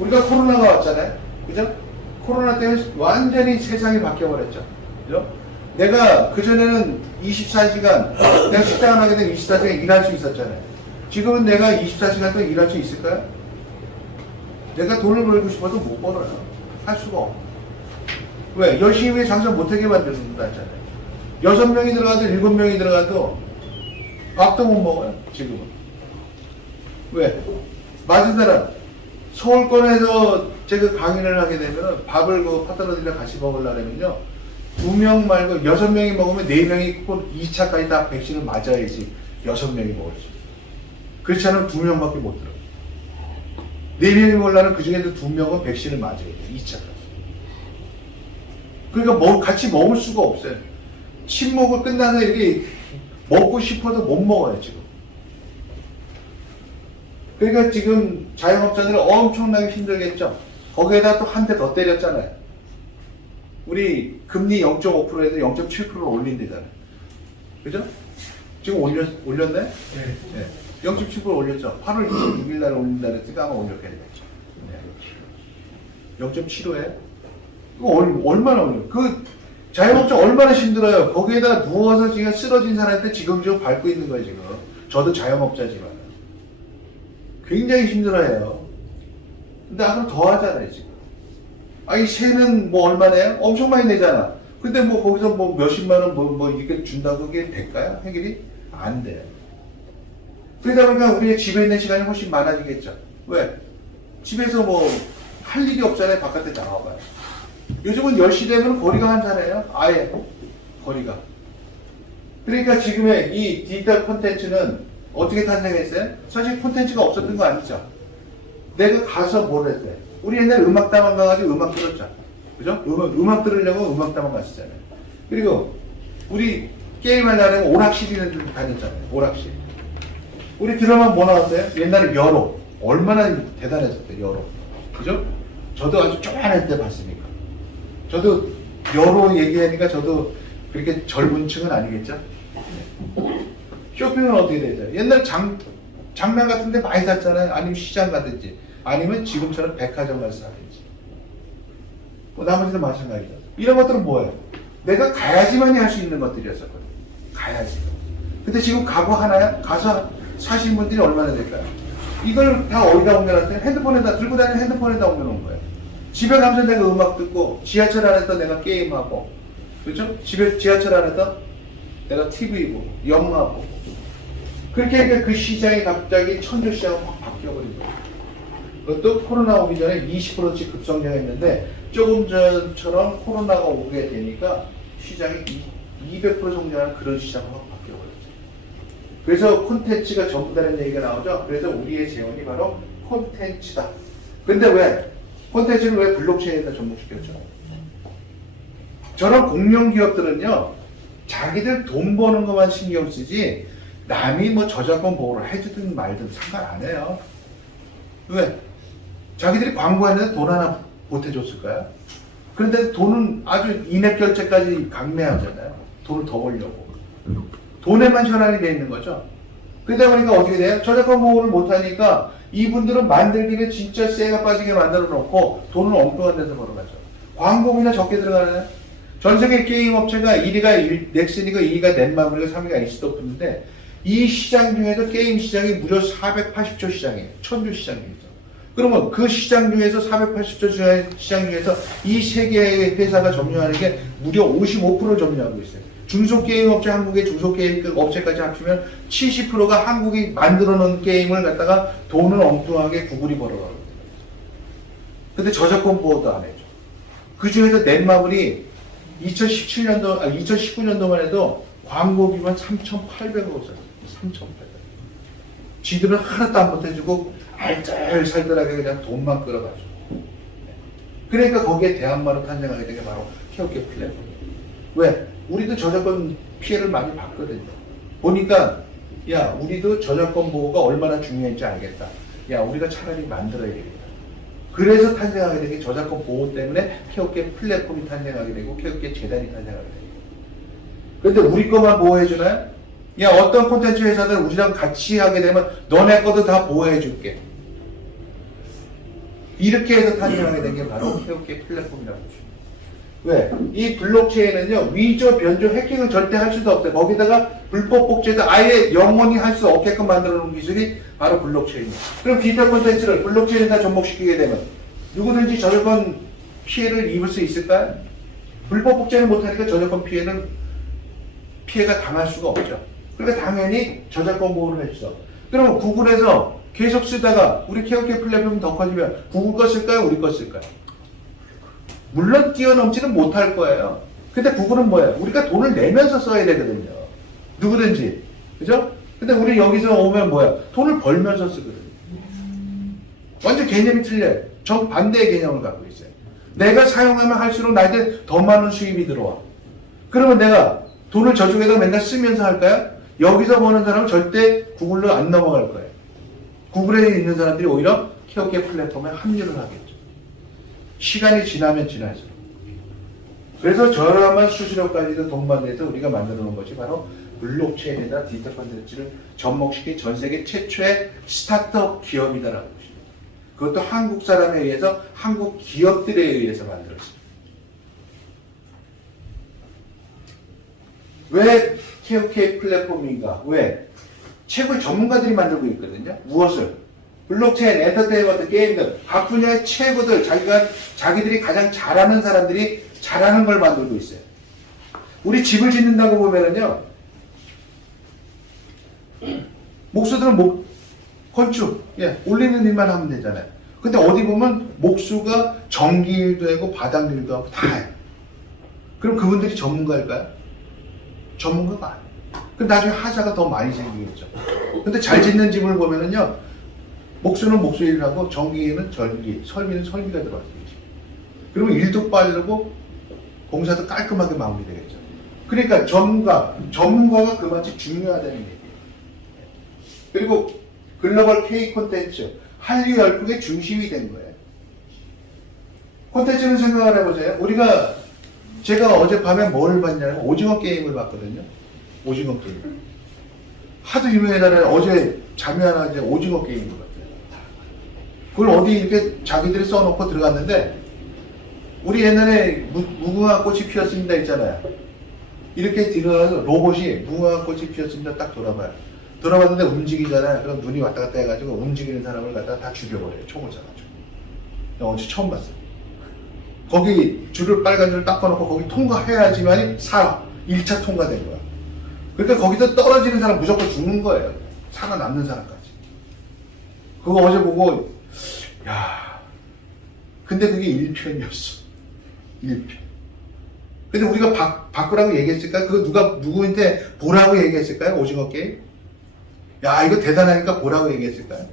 우리가 코로나가 왔잖아요. 그죠? 코로나 때문에 완전히 세상이 바뀌어버렸죠. 그죠? 내가 그전에는 24시간, 내가 식당을 하게 되면 24시간 일할 수 있었잖아요. 지금은 내가 24시간 동안 일할 수 있을까요? 내가 돈을 벌고 싶어도 못 벌어요. 할 수가 없고. 왜? 열심히 장사 못하게 만들어준다잖아요. 6명이 들어가도 7명이 들어가도 밥도 못 먹어요, 지금은. 왜? 맞은 사람, 서울권에서 제가 강의를 하게 되면 밥을 그 파트너들이랑 같이 먹으려면요, 2명 말고 6명이 먹으면 4명이 꼭 2차까지 다 백신을 맞아야지 6명이 먹을 수 있어요. 그렇지 않으면 2명밖에 못 들어요. 4명이 먹으려면 그 중에서 2명은 백신을 맞아야 돼요, 2차까지. 그러니까 같이 먹을 수가 없어요. 침묵을 끝나서 이렇게 먹고 싶어도 못 먹어요, 지금. 그러니까 지금 자영업자들은 엄청나게 힘들겠죠. 거기에다 또 한 대 더 때렸잖아요. 우리 금리 0.5%에서 0.7%를 올린대잖아요. 그죠? 지금 올렸네? 네. 0.7% 올렸죠. 8월 26일 날 올린다 그랬으니까 아마 올렸겠네. 네. 0.75에? 이거 얼마나 올려? 그 자영업자 얼마나 힘들어요. 거기에다 누워서 지금 쓰러진 사람한테 지금 밟고 있는 거예요, 지금. 저도 자영업자지만. 굉장히 힘들어해요. 근데 앞으로 더 하잖아요, 지금. 아니, 세는 뭐 얼마 내요? 엄청 많이 내잖아. 근데 뭐 거기서 뭐 몇십만 원 이렇게 준다고 그게 될까요? 해결이? 안 돼요. 그러다 보니까 우리의 집에 있는 시간이 훨씬 많아지겠죠. 왜? 집에서 뭐 할 일이 없잖아요. 바깥에 나가봐요. 요즘은 10시 되면 거리가 한산해요. 아예 거리가. 그러니까 지금의 이 디지털 콘텐츠는 어떻게 탄생했어요? 사실 콘텐츠가 없었던 거 아니죠. 내가 가서 뭘 했어요? 우리 옛날에 음악다방 가가지고 음악 들었죠. 그죠? 음악 들으려고 음악다방 갔었잖아요. 그리고 우리 게임하려면 오락실이라는 데 다녔잖아요. 오락실. 우리 드라마 뭐 나왔어요? 옛날에 여로. 얼마나 대단했었대요, 여로. 그죠? 저도 아주 쪼만할 때 봤으니까. 저도 여로 얘기하니까 저도 그렇게 젊은 층은 아니겠죠? 쇼핑은 어떻게 되죠? 옛날 장난 같은 데 많이 샀잖아요. 아니면 시장 가든지, 아니면 지금처럼 백화점 가서 사든지. 뭐 나머지도 마찬가지죠. 이런 것들은 뭐예요? 내가 가야지만이 할 수 있는 것들이었었거든요. 가야지. 근데 지금 가고 하나요? 가서 사신 분들이 얼마나 될까요? 이걸 다 어디다 옮겨놨어요? 핸드폰에다, 들고 다니는 핸드폰에다 옮겨놓은 거예요. 집에 가면서 내가 음악 듣고, 지하철 안에서 내가 게임하고, 그렇죠? 지하철 안에서 내가 TV 보고, 영화 보고. 그렇게 하니까 그 시장이 갑자기 천조시장으로 확 바뀌어버린 거예요. 그것도 코로나 오기 전에 20%씩 급성장했는데, 조금 전처럼 코로나가 오게 되니까 시장이 200% 성장하는 그런 시장으로 확 바뀌어버렸죠. 그래서 콘텐츠가 전부다는 얘기가 나오죠. 그래서 우리의 재원이 바로 콘텐츠다. 근데 왜? 콘텐츠를 왜 블록체인에다 접목시켰죠? 저런 공룡기업들은요, 자기들 돈 버는 것만 신경 쓰지, 남이 뭐 저작권 보호를 해주든 말든 상관 안 해요. 왜? 자기들이 광고했는데 돈 하나 보태줬을까요? 그런데 돈은 아주 인앱 결제까지 강매하잖아요. 돈을 더 벌려고. 돈에만 현안이 돼 있는 거죠. 그러다 보니까 어떻게 돼요? 저작권 보호를 못하니까 이분들은 만들기는 진짜 쇠가 빠지게 만들어 놓고 돈을 엉뚱한 데서 벌어가죠. 광고비나 적게 들어가나요? 전 세계 게임 업체가 1위가 넥슨이고 2위가 넷마블이고 3위가 이스토프인데 이 시장 중에서 게임 시장이 무려 480조 시장이에요. 1000조 시장이죠. 그러면 그 시장 중에서 480조 시장 중에서 이 세 개의 회사가 점유하는 게 무려 55%를 점유하고 있어요. 중소게임 업체, 한국의 중소게임 업체까지 합치면 70%가 한국이 만들어 놓은 게임을 갖다가 돈을 엉뚱하게 구글이 벌어가거든요. 근데 저작권 보호도 안 해줘. 그 중에서 넷마블이 2019년도만 해도 광고비만 3,800억 썼어요. 3,800억. 지들은 하나도 안 못해주고 알뜰살뜰하게 그냥 돈만 끌어가지고. 그러니까 거기에 대한마로 탄생하게 된 게 바로 케어케 플랫폼. 왜? 우리도 저작권 피해를 많이 봤거든요. 보니까 야, 우리도 저작권 보호가 얼마나 중요한지 알겠다. 야, 우리가 차라리 만들어야 되겠다. 그래서 탄생하게 된 게 저작권 보호 때문에 케어케 플랫폼이 탄생하게 되고 케어케 재단이 탄생하게 되고. 그런데 우리 것만 보호해주나요? 야, 어떤 콘텐츠 회사들 우리랑 같이 하게 되면 너네 것도 다 보호해줄게. 이렇게 해서 탄생하게 된 게 바로 KOK 플랫폼이라고 보시면 돼요. 왜? 이 블록체인은요, 위조, 변조, 해킹을 절대 할 수도 없어요. 거기다가 불법 복제도 아예 영원히 할 수 없게끔 만들어 놓은 기술이 바로 블록체인이에요. 그럼 디지털 콘텐츠를 블록체인에다 접목시키게 되면 누구든지 저작권 피해를 입을 수 있을까요? 불법 복제는 못하니까 저작권 피해가 당할 수가 없죠. 그러니까 당연히 저작권 보호를 해주죠. 그럼 구글에서 계속 쓰다가 우리 KOK 플랫폼이 더 커지면 구글 거 쓸까요? 우리 거 쓸까요? 물론 뛰어넘지는 못할 거예요. 근데 구글은 뭐예요? 우리가 돈을 내면서 써야 되거든요. 누구든지. 그죠? 근데 우리 여기서 오면 뭐야? 돈을 벌면서 쓰거든요. 완전 개념이 틀려요. 정반대의 개념을 갖고 있어요. 내가 사용하면 할수록 나한테 더 많은 수입이 들어와. 그러면 내가 돈을 저쪽에다 맨날 쓰면서 할까요? 여기서 버는 사람은 절대 구글로 안 넘어갈 거예요. 구글에 있는 사람들이 오히려 KOK 플랫폼에 합류를 하겠죠. 시간이 지나면 지날수록. 그래서 저렴한 수수료까지도 동반돼서 우리가 만들어 놓은 것이 바로 블록체인에다 디지털 콘텐츠를 접목시킨 전 세계 최초의 스타트업 기업이다라고 보십니다. 그것도 한국 사람에 의해서, 한국 기업들에 의해서 만들었습니다. 왜 KOK 플랫폼인가? 왜? 최고의 전문가들이 만들고 있거든요. 무엇을? 블록체인, 엔터테인먼트, 게임들, 각 분야의 최고들, 자기들이 가장 잘하는 사람들이 잘하는 걸 만들고 있어요. 우리 집을 짓는다고 보면은요, 목수들은 건축, 올리는 일만 하면 되잖아요. 근데 어디 보면 목수가 전기일도 하고 바닥일도 하고 다 해요. 그럼 그분들이 전문가일까요? 전문가가 아니에요. 그럼 나중에 하자가 더 많이 생기겠죠. 근데 잘 짓는 집을 보면은요, 목수는 목수 일을 하고 전기는 전기, 설비는 설비가 들어가죠. 그러면 일도 빠르고 공사도 깔끔하게 마무리되겠죠. 그러니까 전문가가 그만큼 중요하다는 얘기예요. 그리고 글로벌 K 콘텐츠, 한류 열풍의 중심이 된 거예요. 콘텐츠는 생각을 해보세요. 제가 어젯밤에 뭘 봤냐면 오징어 게임을 봤거든요. 오징어 게임. 하도 유명해달라는 어제 잠이 안 와서 오징어 게임을 봤어요. 그걸 어디 이렇게 자기들이 써놓고 들어갔는데, 우리 옛날에 무궁화 꽃이 피었습니다 있잖아요. 이렇게 들어가서 로봇이 무궁화 꽃이 피었습니다 딱 돌아봐요. 돌아봤는데 움직이잖아요. 그럼 눈이 왔다 갔다 해가지고 움직이는 사람을 갖다가 다 죽여버려요. 총을 쏴가지고. 어제 처음 봤어요. 거기 빨간 줄을 딱 꺼놓고 거기 통과해야지만이 살아. 1차 통과된 거야. 그러니까 거기서 떨어지는 사람 무조건 죽는 거예요. 살아남는 사람까지. 그거 어제 보고, 근데 그게 1편이었어. 1편. 근데 우리가 바꾸라고 얘기했을까요? 그거 누구한테 보라고 얘기했을까요? 오징어 게임? 이거 대단하니까 보라고 얘기했을까요?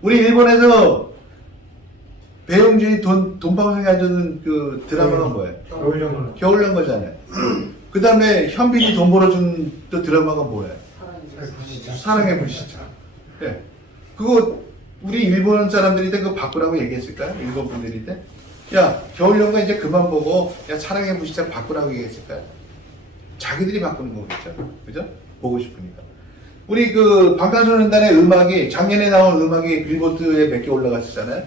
우리 일본에서 배용준이 돈방석에 앉은 그 드라마가 뭐예요? 겨울연가잖아요. 그 다음에 현빈이 돈 벌어준 또 드라마가 뭐예요? 사랑의 불시착. 네. 그거 우리 일본 사람들인데 그거 바꾸라고 얘기했을까요? 일본 분들인데? 겨울연가 이제 그만 보고 사랑의 불시착 바꾸라고 얘기했을까요? 자기들이 바꾸는 거겠죠? 그죠? 보고 싶으니까. 우리 방탄소년단의 음악이, 작년에 나온 음악이 빌보드에 몇 개 올라갔었잖아요.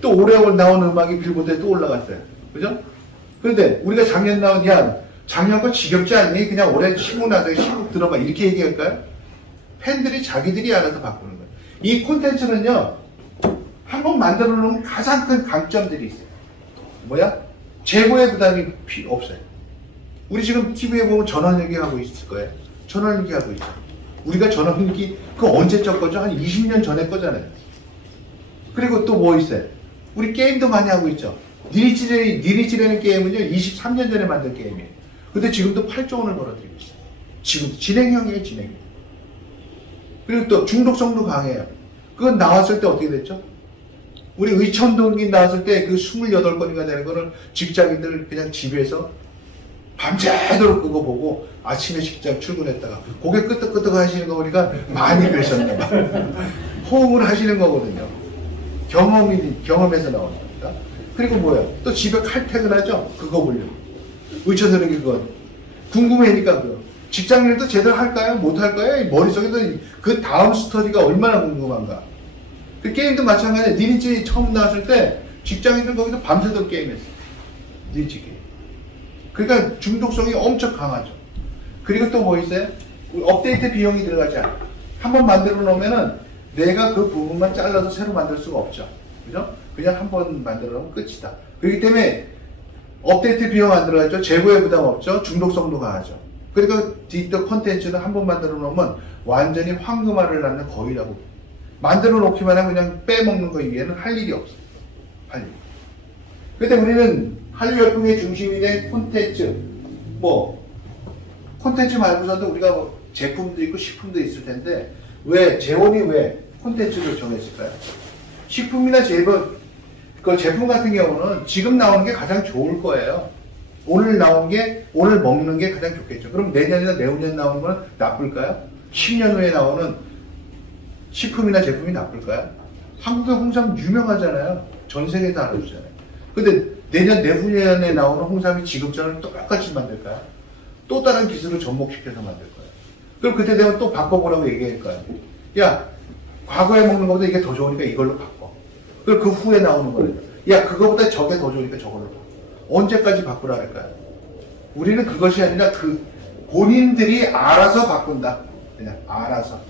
또 올해 나온 음악이 빌보드에 또 올라갔어요. 그죠? 그런데 우리가 작년 나온, 작년 거 지겹지 않니? 그냥 올해 신곡 나서 신곡 들어봐. 이렇게 얘기할까요? 팬들이 자기들이 알아서 바꾸는 거예요. 이 콘텐츠는요, 한번 만들어 놓으면 가장 큰 강점들이 있어요. 뭐야? 재고의 부담이 없어요. 우리 지금 TV에 보면 전원일기 하고 있을 거예요. 전원일기 하고 있죠. 우리가 전원일기, 그거 언제적 거죠? 한 20년 전에 거잖아요. 그리고 또 뭐 있어요? 우리 게임도 많이 하고 있죠. 니리찌라는 게임은요, 23년 전에 만든 게임이에요. 근데 지금도 8조 원을 벌어들이고 있어요. 지금 진행형이에요, 진행형. 그리고 또 중독성도 강해요. 그건 나왔을 때 어떻게 됐죠? 우리 의천동기 나왔을 때 그 28건인가 되는 거를 직장인들 그냥 집에서 밤새도록 그거 보고 아침에 직장 출근했다가 고개 끄덕끄덕 하시는 거 보니까 많이 그러셨나 봐. 호응을 하시는 거거든요. 경험에서 나오는 겁니다. 그리고 뭐야? 또 집에 칼퇴근하죠? 그거 보려고. 의처드는 게 그건. 궁금해니까 그거. 직장일도 제대로 할까요? 못 할까요? 머릿속에서 그 다음 스토리가 얼마나 궁금한가. 그 게임도 마찬가지야. 리니지 처음 나왔을 때 직장인들 거기서 밤새도록 게임했어. 리니지 게임. 그러니까 중독성이 엄청 강하죠. 그리고 또 뭐 있어요? 업데이트 비용이 들어가지 않아. 한번 만들어 놓으면은 내가 그 부분만 잘라서 새로 만들 수가 없죠. 그죠? 그냥 한 번 만들어 놓으면 끝이다. 그렇기 때문에 업데이트 비용 안 들어가죠. 재고에 부담 없죠. 중독성도 강하죠. 그러니까 디지털 콘텐츠는 한 번 만들어 놓으면 완전히 황금알을 낳는 거위라고. 만들어 놓기만 하면 그냥 빼먹는 거 이외에는 할 일이 없어. 할 일. 근데 우리는 한류열풍의 중심이 된 콘텐츠, 뭐 콘텐츠 말고서도 우리가 뭐 제품도 있고 식품도 있을 텐데 왜 재원이 왜 콘텐츠를 정했을까요? 식품이나 제품, 그 제품 같은 경우는 지금 나오는 게 가장 좋을 거예요. 오늘 나온 게 오늘 먹는 게 가장 좋겠죠. 그럼 내년이나 내후년 나오는 건 나쁠까요? 10년 후에 나오는 식품이나 제품이 나쁠까요? 한국의 홍삼 유명하잖아요. 전 세계에 다 알아주잖아요. 근데 내년 내후년에 나오는 홍삼이 지금처럼 똑같이 만들까요? 또 다른 기술을 접목시켜서 만들 거예요. 그럼 그때 되면 또 바꿔보라고 얘기할 거예요. 야, 과거에 먹는 것보다 이게 더 좋으니까 이걸로 바꿔. 그리고 그 후에 나오는 거예요. 야, 그거보다 저게 더 좋으니까 저걸로 바꿔. 언제까지 바꾸라 할까요? 우리는 그것이 아니라 그 본인들이 알아서 바꾼다. 그냥 알아서.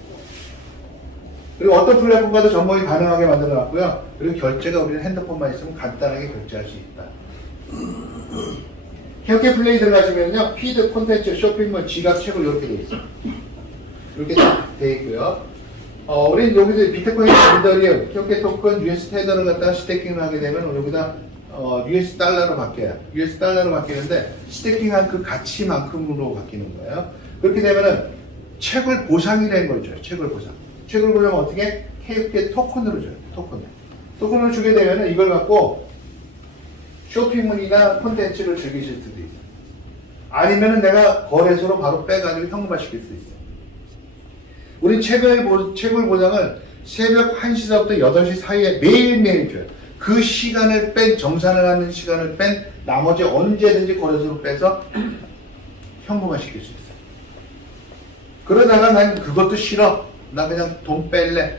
그리고 어떤 플랫폼과도 접목이 가능하게 만들어 놨고요. 그리고 결제가 우리는 핸드폰만 있으면 간단하게 결제할 수 있다. 케어케 플레이 들어가시면요. 피드, 콘텐츠, 쇼핑몰, 지갑, 채굴 이렇게 돼 있어요. 이렇게 돼 있고요. 우리 여기서 비트코인 이더리움, 케어케 토큰, US 테더를 갖다가 스테이킹을 하게 되면 여기다 US 달러로 바뀌어요. US 달러로 바뀌는데 스테이킹한 그 가치만큼으로 바뀌는 거예요. 그렇게 되면은 채굴 보상이라는 걸 줘요. 채굴 보상. 채굴 보상은 어떻게? 케어케 토큰으로 줘요. 토큰을 주게 되면은 이걸 갖고 쇼핑몰이나 콘텐츠를 즐기실 수도 있어요. 아니면은 내가 거래소로 바로 빼가지고 현금화 시킬 수 있어요. 우리 채굴 보상을 새벽 1시서부터 8시 사이에 매일매일 줘요. 그 시간을 뺀, 정산을 하는 시간을 뺀 나머지 언제든지 거래소로 빼서 현금화 시킬 수 있어요. 그러다가 난 그것도 싫어. 나 그냥 돈 뺄래.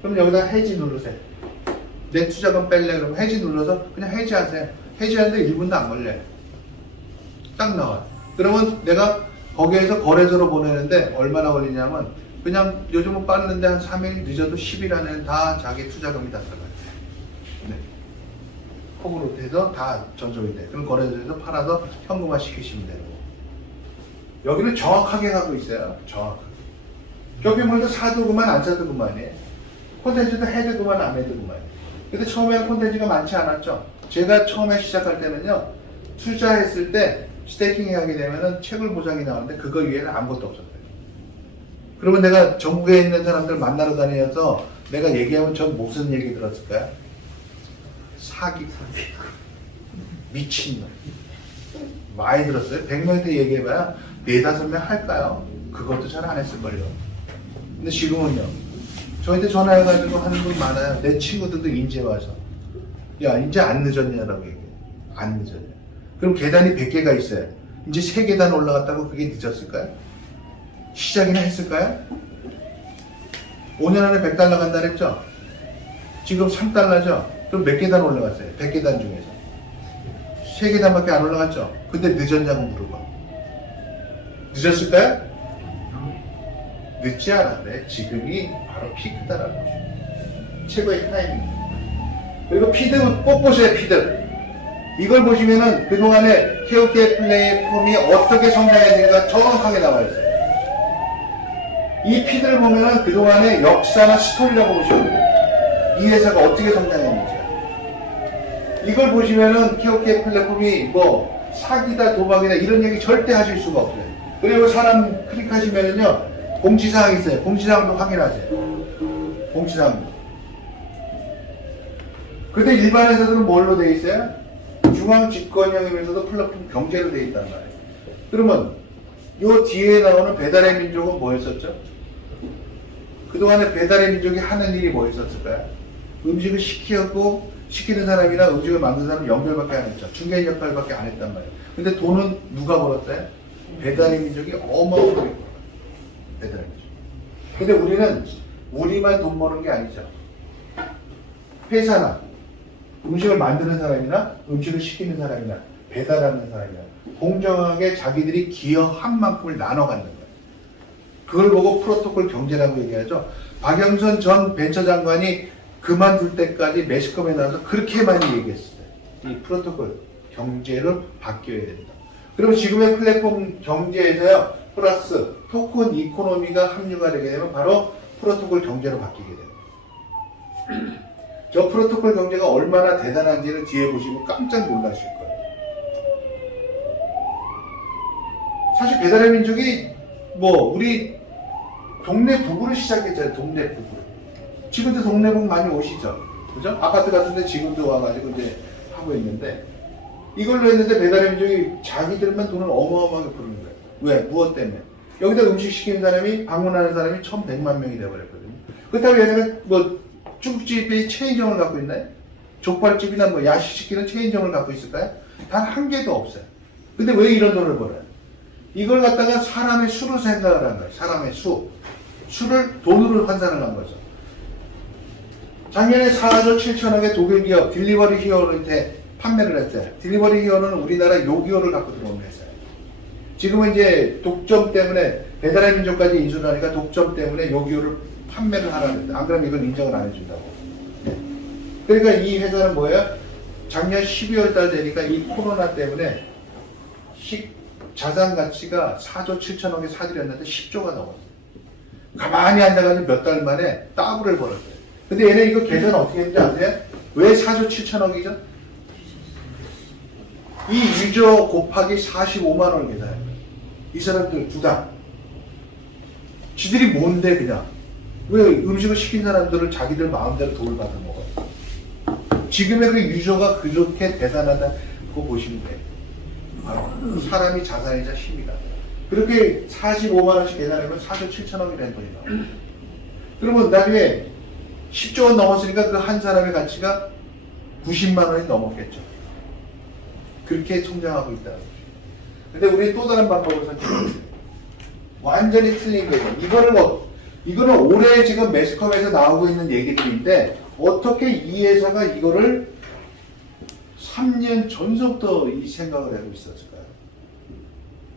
그럼 여기다 해지 누르세요. 내 투자금 뺄래. 그러면 해지 눌러서 그냥 해지하세요. 해지하는데 1분도 안 걸려요. 딱 나와요. 그러면 내가 거기에서 거래소로 보내는데 얼마나 걸리냐면 그냥 요즘은 빠르는데 한 3일 늦어도 10일 안에는 다 자기 투자금이 다 들어가요. 네. 콩으로 해서 다 전송이 돼. 그럼 거래소에서 팔아서 현금화 시키시면 되고. 여기는 정확하게 가고 있어요. 정확하게. 쇼핑몰도 사도 그만 안 사도 그만이에요. 콘텐츠도 해도 그만 안 해도 그만이에요. 근데 처음에는 콘텐츠가 많지 않았죠. 제가 처음에 시작할 때는요. 투자했을 때 스테이킹 하게 되면은 채굴 보상이 나오는데 그거 위에는 아무것도 없었어요. 그러면 내가 전국에 있는 사람들 만나러 다니면서 내가 얘기하면 전 무슨 얘기 들었을까요? 사기. 미친놈. 많이 들었어요. 100명한테 얘기해봐야 4-5명 할까요? 그것도 잘 안 했을걸요. 근데 지금은요. 저한테 전화해가지고 하는 분 많아요. 내 친구들도 인제 와서. 야, 이제 안 늦었냐라고 얘기해. 안 늦었냐. 그럼 계단이 100개가 있어요. 이제 3계단 올라갔다고 그게 늦었을까요? 시작이나 했을까요? 5년 안에 100달러 간다 그랬죠? 지금 3달러죠? 그럼 몇 계단 올라갔어요? 100계단 중에서. 3계단밖에 안 올라갔죠? 근데 늦었냐고 물어봐. 늦었을까요? 늦지 않았네. 지금이 바로 피크다라는 거죠. 최고의 타이밍입니다. 그리고 피드 꼭 보세요. 피드. 이걸 보시면은 그동안에 케어케어 플랫폼이 어떻게 성장했는지가 정확하게 나와 있어요. 이 피드를 보면은 그동안의 역사나 스토리라고 보시면 돼요. 이 회사가 어떻게 성장했는지. 이걸 보시면은 케어케어 플랫폼이 뭐 사기다 도박이다 이런 얘기 절대 하실 수가 없어요. 그리고 사람 클릭하시면은요 공지사항 있어요. 공지사항도 확인하세요. 공지사항도. 근데 일반 회사들은 뭘로 돼 있어요? 중앙집권형이면서도 플랫폼 경제로 돼 있단 말이에요. 그러면 요 뒤에 나오는 배달의 민족은 뭐였었죠? 그동안에 배달의 민족이 하는 일이 뭐였었을까요? 음식을 시키는 사람이나 음식을 만드는 사람 연결밖에 안 했죠. 중개인 역할밖에 안 했단 말이에요. 근데 돈은 누가 벌었어요? 배달의 민족이 어마어마하게 벌어요. 배달의 민족. 근데 우리는 우리만 돈 버는 게 아니죠. 회사나 음식을 만드는 사람이나 음식을 시키는 사람이나 배달하는 사람이나 공정하게 자기들이 기여한 만큼을 나눠 갖는 거예요. 그걸 보고 프로토콜 경제라고 얘기하죠. 박영선 전 벤처 장관이 그만둘 때까지 매스컴에 나와서 그렇게 많이 얘기했어요. 이 프로토콜 경제로 바뀌어야 된다. 그러면 지금의 플랫폼 경제에서요, 플러스 토큰 이코노미가 합류가 되게 되면 바로 프로토콜 경제로 바뀌게 됩니다. 저 프로토콜 경제가 얼마나 대단한지는 뒤에 보시면 깜짝 놀라실 거예요. 사실 배달의 민족이 우리 동네 부부를 시작했잖아요. 동네 부부. 지금도 동네 부부 많이 오시죠? 그죠? 아파트 같은데 지금도 와가지고 이제 하고 있는데, 이걸로 했는데 배달의 민족이 자기들만 돈을 어마어마하게 부르는 거예요. 왜? 무엇 때문에? 여기다 음식 시키는 사람이, 방문하는 사람이 1,100만 명이 되어버렸거든요. 그렇다고 얘네가 중국집이 체인점을 갖고 있나요? 족발집이나 야식시키는 체인점을 갖고 있을까요? 단 한 개도 없어요. 근데 왜 이런 돈을 벌어요? 이걸 갖다가 사람의 수로 생각을 한 거예요. 사람의 수. 수를 돈으로 환산을 한 거죠. 작년에 4조 7천억의 독일 기업 딜리버리 히어로한테 판매를 했어요. 딜리버리 히어로는 우리나라 요기요를 갖고 들어온 회사예요. 지금은 이제 독점 때문에 배달의 민족까지 인수를 하니까 독점 때문에 요기요를 판매를 하라는 했어요. 안 그러면 이건 인정을 안 해준다고. 네. 그러니까 이 회사는 뭐예요? 작년 12월 달 되니까 이 코로나 때문에 자산 가치가 4조 7천억에 사들였는데 10조가 넘었어요. 가만히 앉아가지고 몇 달 만에 더블을 벌었어요. 근데 얘네 이거 계산 어떻게 했는지 아세요? 왜 4조 7천억이죠? 이 유저 곱하기 45만 원을 계산해요. 이 사람들 두당. 지들이 뭔데 그냥. 왜 음식을 시킨 사람들을 자기들 마음대로 돈을 받아 먹어요? 지금의 그 유저가 그렇게 대단하다고 보시면 돼요. 사람이 자산이자 힘이다. 그렇게 45만 원씩 계산하면 4조 7천억이 된 돈이 나와요. 그러면 나중에 10조 원 넘었으니까 그 한 사람의 가치가 90만 원이 넘었겠죠. 그렇게 성장하고 있다는 거죠. 근데 우리 또 다른 방법을 선택했어요. 완전히 틀린 거죠. 이거는 올해 지금 매스컴에서 나오고 있는 얘기들인데, 어떻게 이 회사가 이거를 3년 전서부터 이 생각을 하고 있었을까요?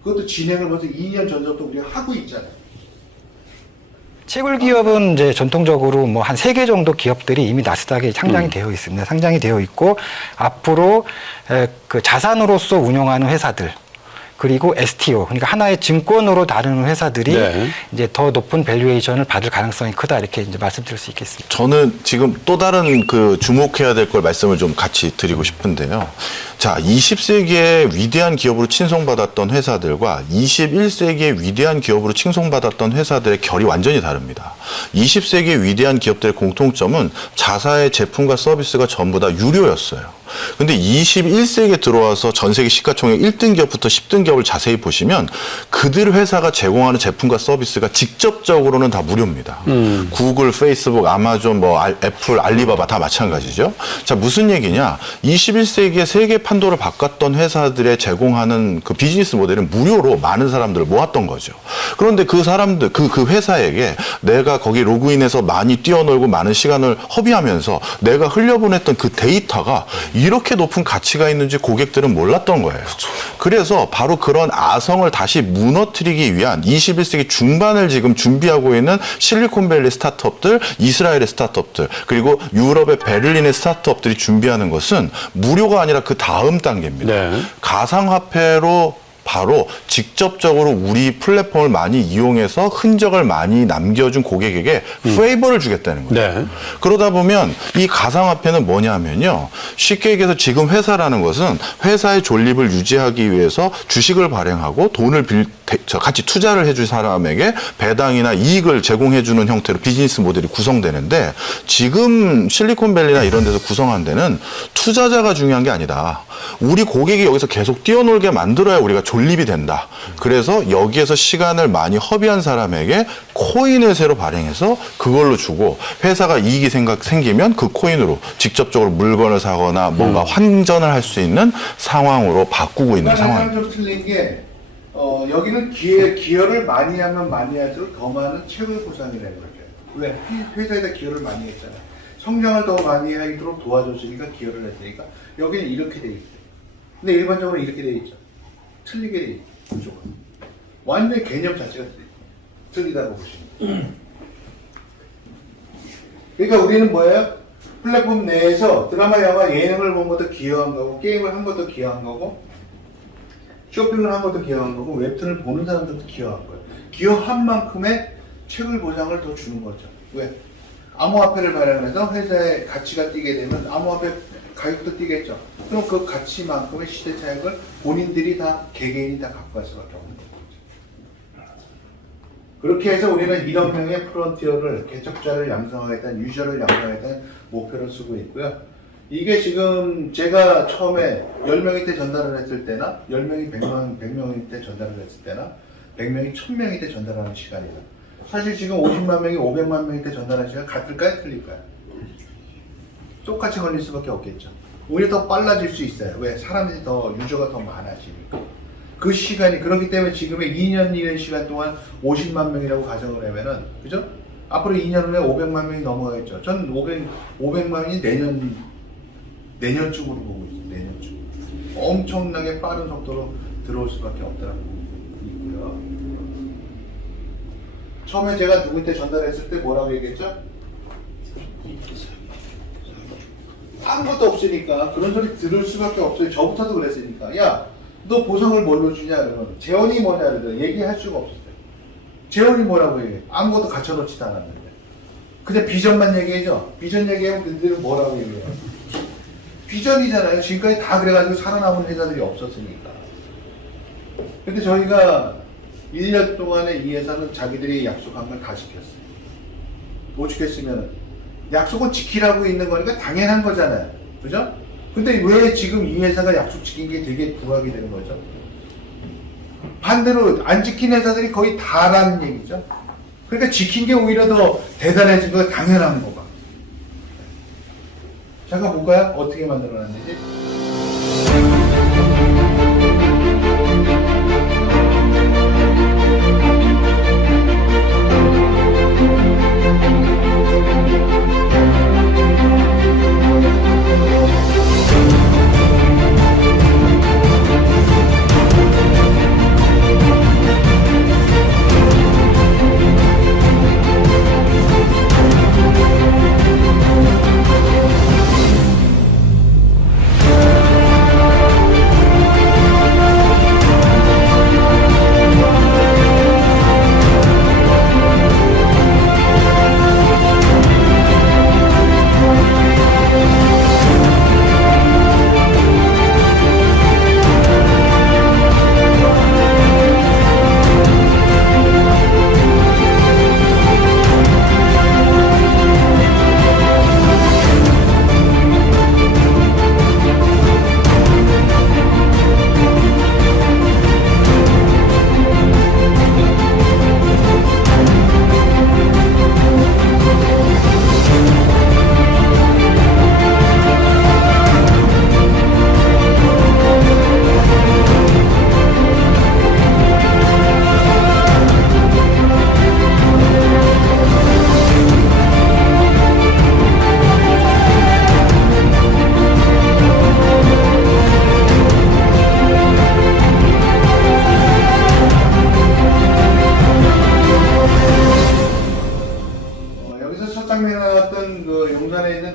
그것도 진행을 벌써 2년 전서부터 우리가 하고 있잖아요. 채굴 기업은 이제 전통적으로 한 3개 정도 기업들이 이미 나스닥에 상장이 되어 있습니다. 상장이 되어 있고, 앞으로 그 자산으로서 운영하는 회사들, 그리고 STO, 그러니까 하나의 증권으로 다루는 회사들이 네. 이제 더 높은 밸류에이션을 받을 가능성이 크다, 이렇게 이제 말씀드릴 수 있겠습니다. 저는 지금 또 다른 주목해야 될 걸 말씀을 좀 같이 드리고 싶은데요. 자, 20세기의 위대한 기업으로 칭송받았던 회사들과 21세기의 위대한 기업으로 칭송받았던 회사들의 결이 완전히 다릅니다. 20세기의 위대한 기업들의 공통점은 자사의 제품과 서비스가 전부 다 유료였어요. 근데 21세기에 들어와서 전 세계 시가총액 1등 기업부터 10등 기업을 자세히 보시면 그들 회사가 제공하는 제품과 서비스가 직접적으로는 다 무료입니다. 구글, 페이스북, 아마존, 애플, 알리바바 다 마찬가지죠. 자, 무슨 얘기냐? 21세기에 세계 판도를 바꿨던 회사들의 제공하는 그 비즈니스 모델은 무료로 많은 사람들을 모았던 거죠. 그런데 그 사람들, 그 회사에게 내가 거기 로그인해서 많이 뛰어놀고 많은 시간을 허비하면서 내가 흘려보냈던 그 데이터가 이렇게 높은 가치가 있는지 고객들은 몰랐던 거예요. 그래서 바로 그런 아성을 다시 무너뜨리기 위한 21세기 중반을 지금 준비하고 있는 실리콘밸리 스타트업들, 이스라엘의 스타트업들, 그리고 유럽의 베를린의 스타트업들이 준비하는 것은 무료가 아니라 그 다음 단계입니다. 네. 가상화폐로 바로 직접적으로 우리 플랫폼을 많이 이용해서 흔적을 많이 남겨준 고객에게 페이버를 주겠다는 거예요. 네. 그러다 보면 이 가상화폐는 뭐냐면요. 쉽게 얘기해서 지금 회사라는 것은 회사의 존립을 유지하기 위해서 주식을 발행하고 돈을 같이 투자를 해줄 사람에게 배당이나 이익을 제공해주는 형태로 비즈니스 모델이 구성되는데, 지금 실리콘밸리나 이런 데서 구성한 데는 투자자가 중요한 게 아니다. 우리 고객이 여기서 계속 뛰어놀게 만들어야 우리가 존립이 된다. 그래서 여기에서 시간을 많이 허비한 사람에게 코인을 새로 발행해서 그걸로 주고, 회사가 이익이 생기면 그 코인으로 직접적으로 물건을 사거나 뭔가 환전을 할 수 있는 상황으로 바꾸고 있는 상황입니다. 좀 틀린 게, 여기는 기여를 많이 하면 많이 할수록 더 많은 채굴 보상이라는 거죠. 왜? 회사에다 기여를 많이 했잖아요. 성장을 더 많이 하도록 도와줬으니까 기여를 했으니까 여기는 이렇게 돼 있어요. 근데 일반적으로 이렇게 돼 있죠. 틀리게 돼 있죠. 구조가. 완전 개념 자체가 틀리다고 보시면. 그러니까 우리는 뭐예요? 플랫폼 내에서 드라마, 영화, 예능을 본 것도 기여한 거고, 게임을 한 것도 기여한 거고, 쇼핑을 한 것도 기여한 거고, 웹툰을 보는 사람들도 기여한 거예요. 기여한 만큼의 책을 보상을 더 주는 거죠. 왜? 암호화폐를 발행해서 회사의 가치가 뛰게 되면 암호화폐 가격도 뛰겠죠. 그럼 그 가치만큼의 시대 차익을 본인들이 다, 개개인이 다 갖고 갈 수밖에 없는 거죠. 그렇게 해서 우리는 1억 명의 프론티어를, 개척자를 양성하겠다는, 유저를 양성하겠다는 목표를 쓰고 있고요. 이게 지금 제가 처음에 10명이 때 전달을 했을 때나, 10명이 100명이 때 전달을 했을 때나, 100명이 1000명이 때 전달하는 시간이다. 사실 지금 50만 명이 500만 명이 때 전달하는 시간 같을까요? 틀릴까요? 똑같이 걸릴 수밖에 없겠죠. 오히려 더 빨라질 수 있어요. 왜? 사람들이 더, 유저가 더 많아지니까. 그 시간이, 그렇기 때문에 지금의 2년이라는 시간 동안 50만 명이라고 가정을 하면은, 그죠? 앞으로 2년 후에 500만 명이 넘어가겠죠. 전 500만 명이 내년쯤으로 보고 있어요. 내년쯤. 엄청나게 빠른 속도로 들어올 수밖에 없다는 부분이 있고요. 처음에 제가 누구한테 전달했을 때 뭐라고 얘기했죠? 아무것도 없으니까 그런 소리 들을 수밖에 없어요. 저부터도 그랬으니까. 야, 너 보상을 뭘로 주냐? 그러면 재원이 뭐냐? 그러면 얘기할 수가 없었어요. 재원이 뭐라고 얘기해? 아무것도 갖춰놓지도 않았는데. 그냥 비전만 얘기해줘. 비전 얘기하면 그들은 뭐라고 얘기해요? 비전이잖아요. 지금까지 다 그래가지고 살아남은 회사들이 없었으니까. 근데 저희가 1년 동안에 이 회사는 자기들이 약속한 걸 다 지켰어요. 못 지켰으면 약속은 지키라고 있는 거니까 당연한 거잖아요. 그죠? 근데 왜 지금 이 회사가 약속 지킨 게 되게 부각이 되는 거죠? 반대로 안 지킨 회사들이 거의 다라는 얘기죠. 그러니까 지킨 게 오히려 더 대단해진 거 당연한 거가. 잠깐 볼까요? 어떻게 만들어놨는지.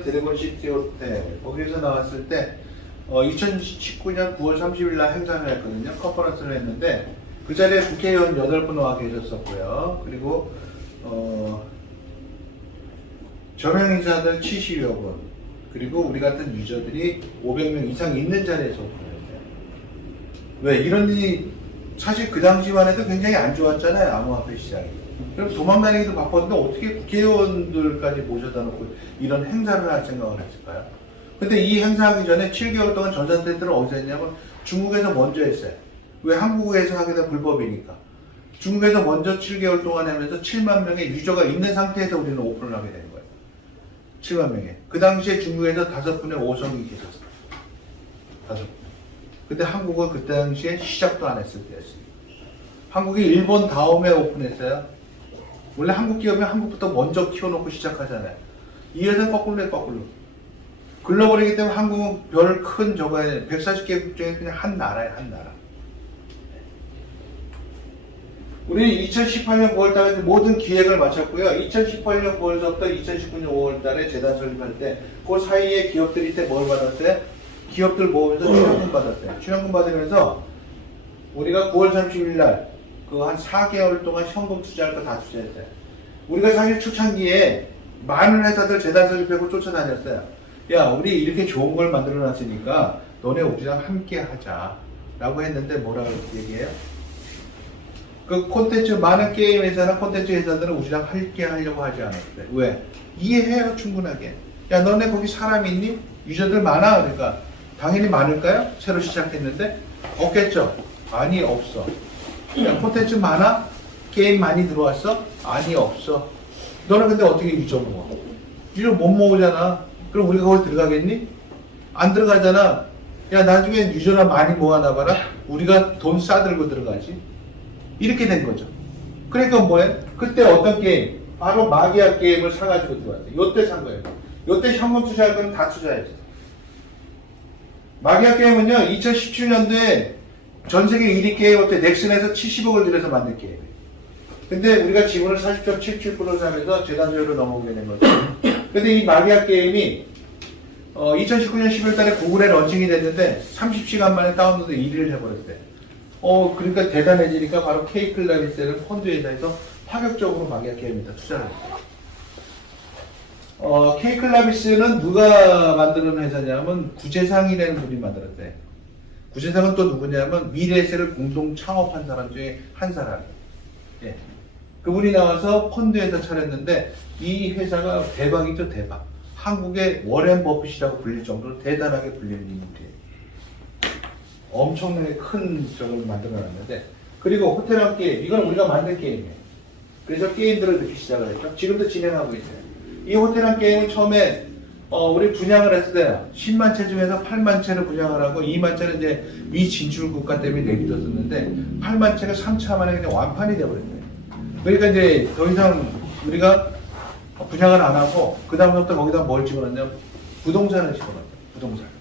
드래곤시티 호텔 거기에서 나왔을 때 2019년 9월 30일 날 행사를 했거든요. 컨퍼런스를 했는데 그 자리에 국회의원 8분 와 계셨었고요. 그리고 저명인사들 70여 분, 그리고 우리 같은 유저들이 500명 이상 있는 자리에서 오픈했어요. 왜? 이런 일이 사실 그 당시만 해도 굉장히 안 좋았잖아요. 암호화폐 시장이. 그럼 도망다니기도 바빴는데 어떻게 국회의원들까지 모셔다 놓고 이런 행사를 할 생각을 했을까요? 근데 이 행사하기 전에 7개월 동안 전산테스트를 어디서 했냐면 중국에서 먼저 했어요. 왜? 한국에서 하게 되면 불법이니까. 중국에서 먼저 7개월 동안 하면서 7만 명의 유저가 있는 상태에서 우리는 오픈을 하게 된 거예요. 7만 명의. 그 당시에 중국에서 5분의 5성이 계셨어요. 5분. 근데 한국은 그때 당시에 시작도 안 했을 때였어요. 한국이 일본 다음에 오픈했어요. 원래 한국 기업이 한국부터 먼저 키워놓고 시작하잖아요. 이 회사는 거꾸로 해, 거꾸로. 글로벌이기 때문에 한국은 별 큰 저거에 140개국 중에 그냥 한 나라야, 한 나라. 우리는 2018년 9월달에 모든 기획을 마쳤고요. 2018년 9월부터 2019년 5월달에 재단 설립할 때 그 사이에 기업들이 때 뭘 받았어요? 기업들 모으면서 출연금 받았어요. 출연금 받으면서 우리가 9월 30일 날 그 한 4개월 동안 현금 투자할 거 다 투자했어요. 우리가 사실 초창기에 많은 회사들 재단 설립하고 쫓아다녔어요. 야, 우리 이렇게 좋은 걸 만들어 놨으니까 너네 우리랑 함께 하자 라고 했는데 뭐라고 얘기해요? 그 콘텐츠, 많은 게임 회사나 콘텐츠 회사들은 우리랑 함께 하려고 하지 않았대. 왜? 이해해요, 충분하게. 야, 너네 거기 사람 있니? 유저들 많아? 그러니까 당연히 많을까요? 새로 시작했는데? 없겠죠? 아니, 없어. 야, 콘텐츠 많아? 게임 많이 들어왔어? 아니, 없어. 너는 근데 어떻게 유저 모아? 유저 못 모으잖아. 그럼 우리가 거기 들어가겠니? 안 들어가잖아. 야, 나중에 유저나 많이 모아놔봐라. 우리가 돈 싸들고 들어가지. 이렇게 된 거죠. 그러니까 뭐예요? 그때 어떤 게임? 바로 마기아 게임을 사가지고 들어왔어요. 요때 산 거예요. 요때 현금 투자할 거는 다 투자했어요. 마기아 게임은요, 2017년도에 전 세계 1위 게임 업체 넥슨에서 70억을 들여서 만든 게임이에요. 근데 우리가 지분을 40.77% 사면서 재단조율로 넘어오게 된 거죠. 근데 이 마기아 게임이 2019년 10월 달에 구글에 런칭이 됐는데 30시간 만에 다운로드 1위를 해버렸어요. 그러니까 대단해지니까 바로 K클라비스라는 펀드 회사에서 파격적으로 마기아 게임에다 투자를 했어요. K클라비스는 누가 만드는 회사냐면 구재상이라는 분이 만들었대요. 구재상은 또 누구냐면 미래에셋을 공동 창업한 사람 중에 한 사람이에요. 예. 그분이 나와서 펀드 회사 차렸는데 이 회사가 대박이죠, 대박. 한국의 워렌 버핏이라고 불릴 정도로 대단하게 불리는 인물이에요. 엄청나게 큰 저걸 만들어놨는데, 그리고 호텔 게임, 이건 우리가 만든 게임이에요. 그래서 게임들을 넣기 시작을 했죠. 지금도 진행하고 있어요. 이 호텔 게임은 처음에 우리 분양을 했을 때 10만 채 중에서 8만 채를 분양을 하고 2만 채는 이제 미진출 국가 때문에 내비뒀었는데 8만 채가 3차 만에 그냥 완판이 돼버렸어요. 그러니까 이제 더 이상 우리가 분양을 안 하고 그 다음부터 거기다 뭘 집어넣냐? 부동산을 집어넣었어요.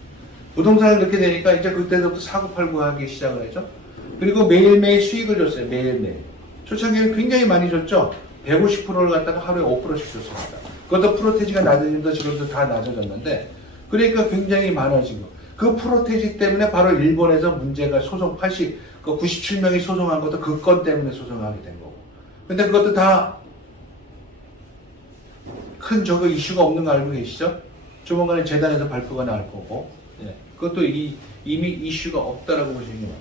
부동산을 넣게 되니까 이제 그때부터 사고팔고 하기 시작을 했죠. 그리고 매일매일 수익을 줬어요. 매일매일. 초창기에는 굉장히 많이 줬죠. 150%를 갖다가 하루에 5%씩 줬습니다. 그것도 프로테지가 낮아지면서 지금도 다 낮아졌는데, 그러니까 굉장히 많아지고, 그 프로테지 때문에 바로 일본에서 문제가 소송 97명이 소송한 것도 그 건 때문에 소송하게 된 거고. 근데 그것도 다 큰 저거 이슈가 없는 거 알고 계시죠? 조만간에 재단에서 발표가 나올 거고, 예. 그것도 이미 이슈가 없다라고 보시는 거예요.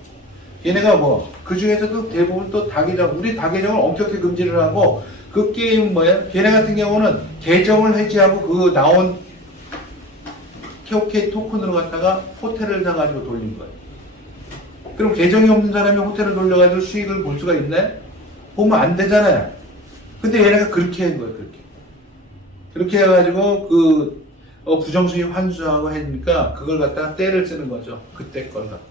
얘네가 그 중에서도 대부분 또 다계정, 우리 다계정을 엄격히 금지를 하고, 그 게임은 뭐야? 걔네 같은 경우는 계정을 해지하고 그 나온 KOK 토큰으로 갖다가 호텔을 사가지고 돌린 거예요. 그럼 계정이 없는 사람이 호텔을 돌려가지고 수익을 볼 수가 있나요? 보면 안 되잖아요. 근데 얘네가 그렇게 한 거예요, 그렇게. 그렇게 해가지고 부정수익 환수하고 하니까 그걸 갖다가 떼를 쓰는 거죠. 그때 걸 갖고.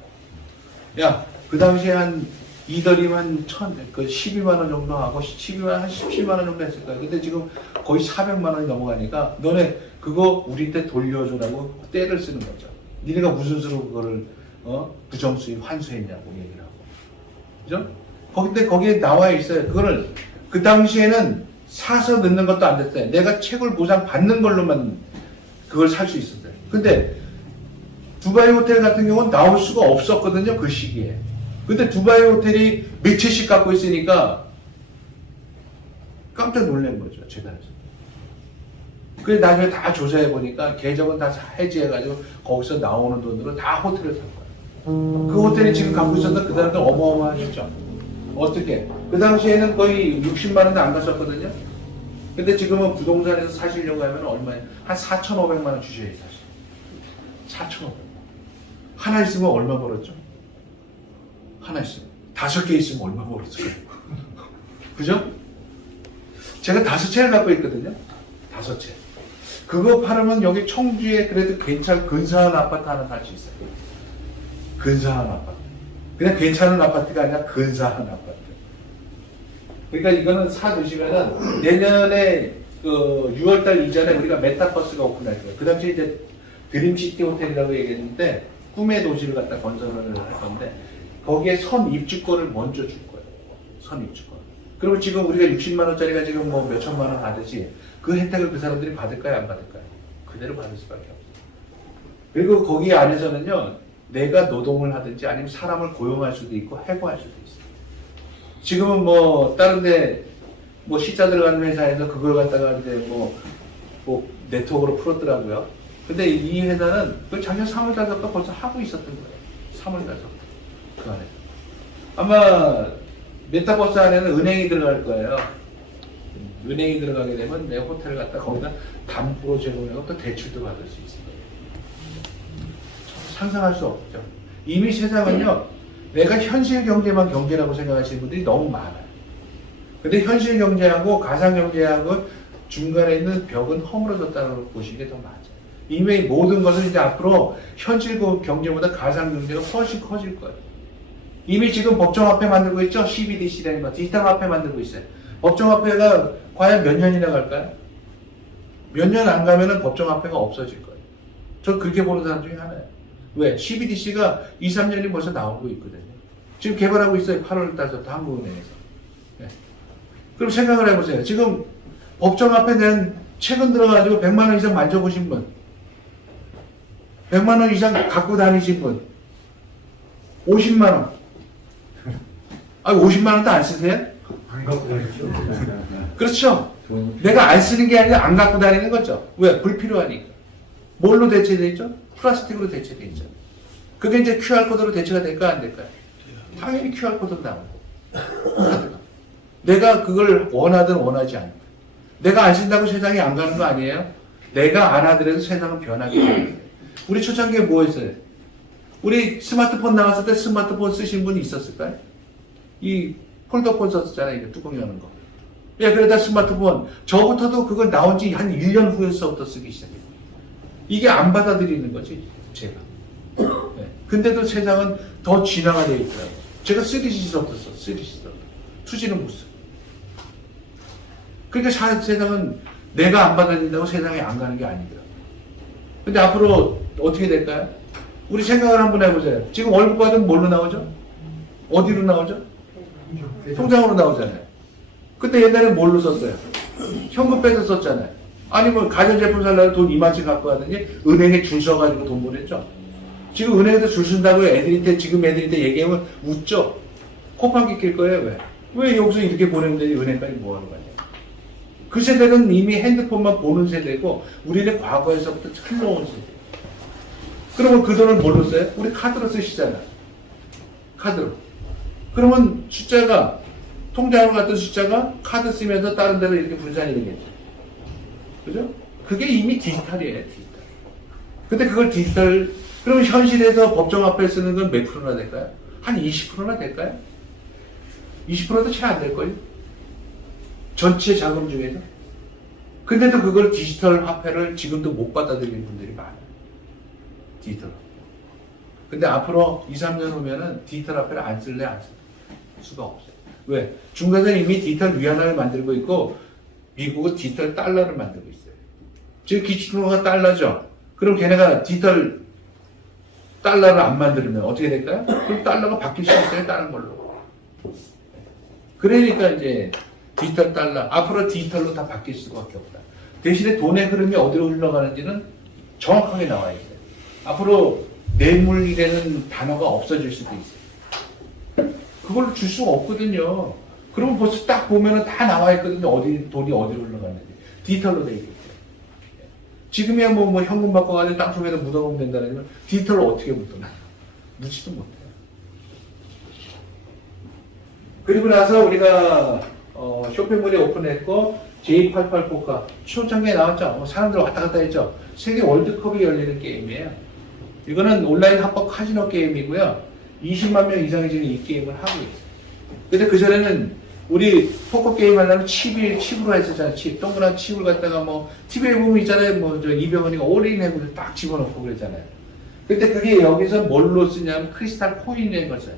야, 그 당시에 한 이더리움 12만원 정도 하고, 17만원 정도 했을 거야. 근데 지금 거의 400만원이 넘어가니까, 너네 그거 우리한테 돌려주라고 떼를 쓰는 거죠. 니네가 무슨 수로 그거를, 부정수익 환수했냐고 얘기를 하고. 그죠? 거기에 나와 있어요. 그거를, 그 당시에는 사서 넣는 것도 안 됐어요. 내가 채굴 보상 받는 걸로만 그걸 살 수 있었어요. 근데, 두바이 호텔 같은 경우는 나올 수가 없었거든요, 그 시기에. 근데 두바이 호텔이 몇 채씩 갖고 있으니까 깜짝 놀란 거죠, 재단에서. 그래서 나중에 다 조사해보니까 계정은 다 해지해가지고 거기서 나오는 돈으로 다 호텔을 산 거예요. 그 호텔이 지금 갖고 있었던 그 사람들 어마어마하셨죠. 어떻게? 그 당시에는 거의 60만원도 안 갔었거든요. 근데 지금은 부동산에서 사시려고 하면 얼마예요? 한 4,500만원 주셔야 사실. 4,500만원. 하나 있으면 얼마 벌었죠? 하나 있어요. 5개 있으면 얼마 벌었어요? 그죠? 제가 5채를 갖고 있거든요. 5채. 그거 팔으면 여기 청주에 그래도 근사한 아파트 하나 살 수 있어요. 근사한 아파트. 그냥 괜찮은 아파트가 아니라 근사한 아파트. 그러니까 이거는 사두시면은 내년에 그 6월달 이전에 우리가 메타버스가 오픈할 거예요. 그 당시에 이제 드림시티 호텔이라고 얘기했는데 꿈의 도시를 갖다 건설을 할 건데 거기에 선 입주권을 먼저 줄 거예요. 선 입주권. 그러면 지금 우리가 60만 원짜리가 지금 뭐 몇 천만 원 받듯이 그 혜택을 그 사람들이 받을까요? 안 받을까요? 그대로 받을 수밖에 없어요. 그리고 거기 안에서는요, 내가 노동을 하든지 아니면 사람을 고용할 수도 있고 해고할 수도 있어요. 지금은 뭐 다른데 뭐 시자 들어가는 회사에서 그걸 갖다가 이제 뭐 네트워크로 풀었더라고요. 근데 이 회사는 그 작년 3월 달부터 벌써 하고 있었던 거예요. 3월 달부터 그 안에. 아마 메타버스 안에는 은행이 들어갈 거예요. 은행이 들어가게 되면 내 호텔을 갖다 거기다 담보로 제공하고 또 대출도 받을 수 있어요. 상상할 수 없죠. 이미 세상은요, 내가 현실 경제만 경제라고 생각하시는 분들이 너무 많아요. 근데 현실 경제하고 가상 경제하고 중간에 있는 벽은 허물어졌다고 보시는 게 더 맞아요. 이미 모든 것은 이제 앞으로 현실 경제보다 가상 경제가 훨씬 커질 거예요. 이미 지금 법정화폐 만들고 있죠? CBDC라는 거, 디지털 화폐 만들고 있어요. 법정화폐가 과연 몇 년이나 갈까요? 몇 년 안 가면은 법정화폐가 없어질 거예요. 전 그렇게 보는 사람 중에 하나예요. 왜? CBDC가 2, 3년이 벌써 나오고 있거든요. 지금 개발하고 있어요. 8월 달부터 한국은행에서. 네. 그럼 생각을 해보세요. 지금 법정화폐에 대한 최근 들어가지고 100만 원 이상 만져보신 분, 100만 원 이상 갖고 다니신 분, 50만 원. 아, 50만 원도 안 쓰세요? 안 갖고 다니죠. 그렇죠. 내가 안 쓰는 게 아니라 안 갖고 다니는 거죠. 왜? 불필요하니까. 뭘로 대체되어 있죠? 플라스틱으로 대체되어 있죠. 그게 이제 QR코드로 대체가 될까 안 될까요? 당연히 QR코드로 나오고. 내가 그걸 원하든 원하지 않든. 내가 안 쓴다고 세상이 안 가는 거 아니에요? 내가 안 하더라도 세상은 변하게 돼요. 우리 초창기에 뭐 했어요? 우리 스마트폰 나왔을 때 스마트폰 쓰신 분이 있었을까요? 이 폴더폰 썼잖아요. 이거 뚜껑 여는 거. 예, 그러다 스마트폰. 저부터도 그걸 나온 지 한 1년 후에서부터 쓰기 시작해요. 이게 안 받아들이는 거지, 제가. 네. 근데도 세상은 더 진화가 되어 있더라고요. 제가 3G서부터 써, 3G서부터. 2G는 못 써. 그러니까 세상은 내가 안 받아들인다고 세상에 안 가는 게 아니더라고요. 근데 앞으로 어떻게 될까요? 우리 생각을 한번 해보세요. 지금 월급 받으면 뭘로 나오죠? 어디로 나오죠? 통장으로 나오잖아요. 그때 옛날에 뭘로 썼어요? 현금 빼서 썼잖아요. 아니면 가전제품 살려고 돈 이만치 갖고 가더니 은행에 줄 서가지고 돈 보냈죠. 지금 은행에서 줄 쓴다고 지금 애들한테 얘기하면 웃죠. 코판기 낄 거예요. 왜 여기서 이렇게 보내는데 은행까지 뭐 하는 거냐. 그 세대는 이미 핸드폰만 보는 세대고 우리는 과거에서부터 흘러온 세대. 그러면 그 돈을 뭘로 써요? 우리 카드로 쓰시잖아요. 카드로. 그러면 숫자가 통장으로 갔던 숫자가 카드 쓰면서 다른 데로 이렇게 분산이 되겠죠. 그죠? 그게 이미 디지털이에요, 디지털. 근데 그걸 그러면 현실에서 법정화폐 쓰는 건 몇 프로나 될까요? 한 20%나 될까요? 20%도 채 안 될걸요? 전체 자금 중에서. 근데도 그걸 디지털 화폐를 지금도 못 받아들이는 분들이 많아요. 디지털. 근데 앞으로 2, 3년 후면은 디지털 화폐를 안 쓸래, 안 쓸 수가 없어요. 왜? 중국에서는 이미 디지털 위안화를 만들고 있고, 미국은 디지털 달러를 만들고 있어요. 지금 기축통화가 달러죠? 그럼 걔네가 디지털 달러를 안 만들면 어떻게 될까요? 그럼 달러가 바뀔 수 있어요, 다른 걸로. 그러니까 이제 디지털 달러, 앞으로 디지털로 다 바뀔 수밖에 없다. 대신에 돈의 흐름이 어디로 흘러가는지는 정확하게 나와 있어요. 앞으로 뇌물이라는 단어가 없어질 수도 있어요. 그걸로 줄 수가 없거든요. 그러면 벌써 딱 보면은 다 나와 있거든요. 돈이 어디로 흘러가는지. 디지털로 돼 있겠죠. 지금이야 뭐 현금 바꿔가지고 땅속에다 묻어놓으면 된다면 디지털로 어떻게 묻어놔? 묻지도 못해요. 그리고 나서 우리가 쇼핑몰이 오픈했고 J88포카 초창기에 나왔죠. 사람들 왔다 갔다 했죠. 세계 월드컵이 열리는 게임이에요. 이거는 온라인 합법 카지노 게임이고요. 20만 명 이상이 지금 이 게임을 하고 있어요. 근데 그전에는 우리 포커 게임 하려면 칩으로 했었잖아요. 동그란 칩을 갖다가 TV에 보면 있잖아요. 이병헌이가 올인해고 딱 집어넣고 그랬잖아요. 근데 그게 여기서 뭘로 쓰냐면 크리스탈 코인인 거죠.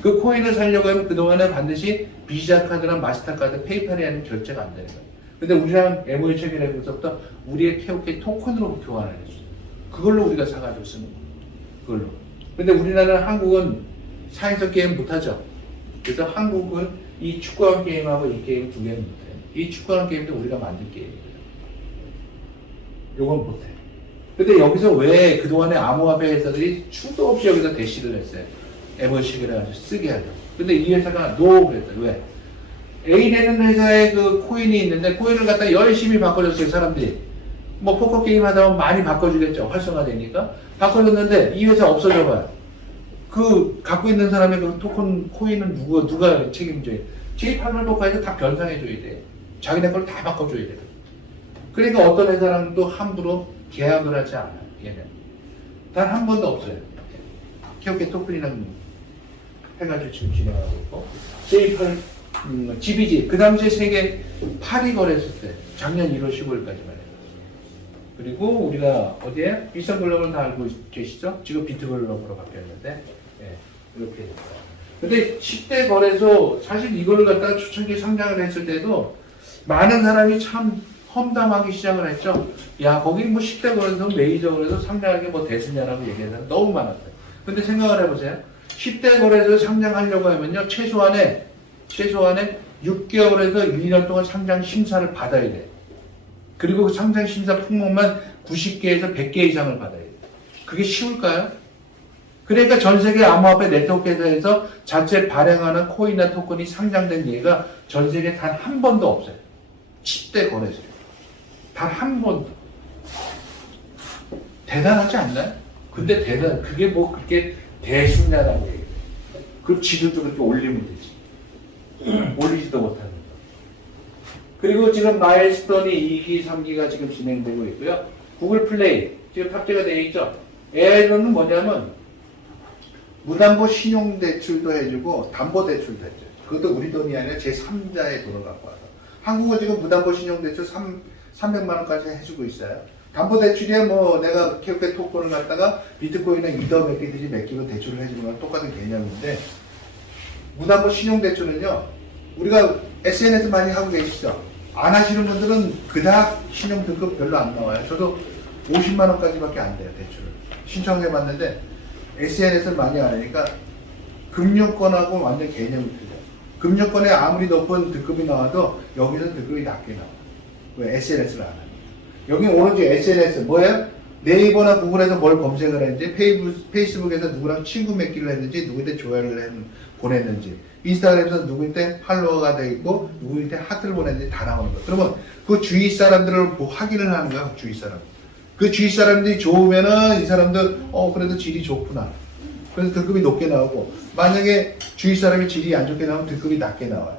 그 코인을 사려고 하면 그동안에 반드시 비자 카드나 마스터카드, 페이팔이 아니면 결제가 안 되는 거예요. 근데 우리랑 MOU 체결하고서부터 우리의 KOK 토큰으로 교환을 했어요. 그걸로 우리가 사가지고 쓰는 거예요. 그걸로. 근데 우리나라는 한국은 사회적 게임 못하죠. 그래서 한국은 이 축구한 게임하고 이 게임 두 개는 못해요. 이 축구하는 게임도 우리가 만든 게임이에요. 요건 못해. 근데 여기서 왜 그동안에 암호화폐 회사들이 수도 없이 여기서 대시를 했어요. MOC를 해가지고 쓰게 하려고. 근데 이 회사가 노 그랬어요. 왜? A라는 회사에 그 코인이 있는데 코인을 갖다 열심히 바꿔줬어요. 사람들이. 뭐 포커 게임 하다 보면 많이 바꿔주겠죠. 활성화되니까. 바꿔줬는데 이 회사 없어져봐요. 그 갖고 있는 사람의 그 토큰 코인은 누가 책임져요? J886에서 다 변상해줘야 돼. 자기네 걸 다 바꿔줘야 돼. 그러니까 어떤 회사랑도 함부로 계약을 하지 않아요. 얘는 단 한 번도 없어요. KOK 토큰이랑 해가지고 지금 진행하고 있고 J8 GBG 그 당시에 세계 8위 거래했을 때 작년 1월 15일까지만 해요. 그리고 우리가 어디에 비싼 글로벌 다 알고 계시죠? 지금 비트글로벌로 바뀌었는데 예, 이렇게 됐어요. 근데 10대 거래소 사실 이거를 갖다가 초창기 상장을 했을 때도 많은 사람이 참 험담하기 시작을 했죠. 야, 거기 뭐 10대 거래소 메이저 거래소 상장하는 게 뭐 대수냐라고 얘기하는 사람 너무 많았어요. 근데 생각을 해보세요. 10대 거래소 상장하려고 하면요. 최소한에 6개월에서 1년 동안 상장 심사를 받아야 돼요. 그리고 그 상장 심사 품목만 90개에서 100개 이상을 받아야 돼요. 그게 쉬울까요? 그러니까 전 세계 암호화폐 네트워크 회사에서 자체 발행하는 코인이나 토큰이 상장된 예가 전 세계에 단 한 번도 없어요. 10대 거래소. 단 한 번도. 대단하지 않나요? 근데 그게 뭐 그렇게 대수냐라고 얘기해요. 그럼 지들도 그렇게 올리면 되지. 올리지도 못하는 거. 그리고 지금 마일스톤이 2기, 3기가 지금 진행되고 있고요. 구글 플레이 지금 탑재가 되어 있죠. AI로는 뭐냐면 무담보 신용대출도 해주고 담보대출도 해줘요. 그것도 우리 돈이 아니라 제3자의 돈을 갖고 와서. 한국은 지금 무담보 신용대출 300만 원까지 해주고 있어요. 담보대출이야 뭐 내가 KOK 토큰을 갖다가 비트코인이나 이더 맡기듯이 맡기면 대출을 해주는 거랑 똑같은 개념인데 무담보 신용대출은요. 우리가 SNS 많이 하고 계시죠? 안 하시는 분들은 그닥 신용 등급 별로 안 나와요. 저도 50만 원까지밖에 안 돼요. 대출을. 신청해 봤는데 SNS를 많이 안 하니까 금융권하고 완전 개념이 틀려요. 금융권에 아무리 높은 등급이 나와도 여기서 등급이 낮게 나와요. 왜? SNS를 안 하니까. 여기 오로지 SNS 뭐예요? 네이버나 구글에서 뭘 검색을 했는지 페이스북에서 누구랑 친구 맺기를 했는지 누구한테 조회를 보냈는지 인스타그램에서 누구한테 팔로워가 돼 있고 누구한테 하트를 보냈는지 다 나오는 거예요. 그러면 그 주위 사람들을 확인을 하는 거야. 그 주위 사람. 그 주위 사람들이 좋으면은 이 사람들 그래도 질이 좋구나. 그래서 등급이 높게 나오고 만약에 주위 사람이 질이 안 좋게 나오면 등급이 낮게 나와요.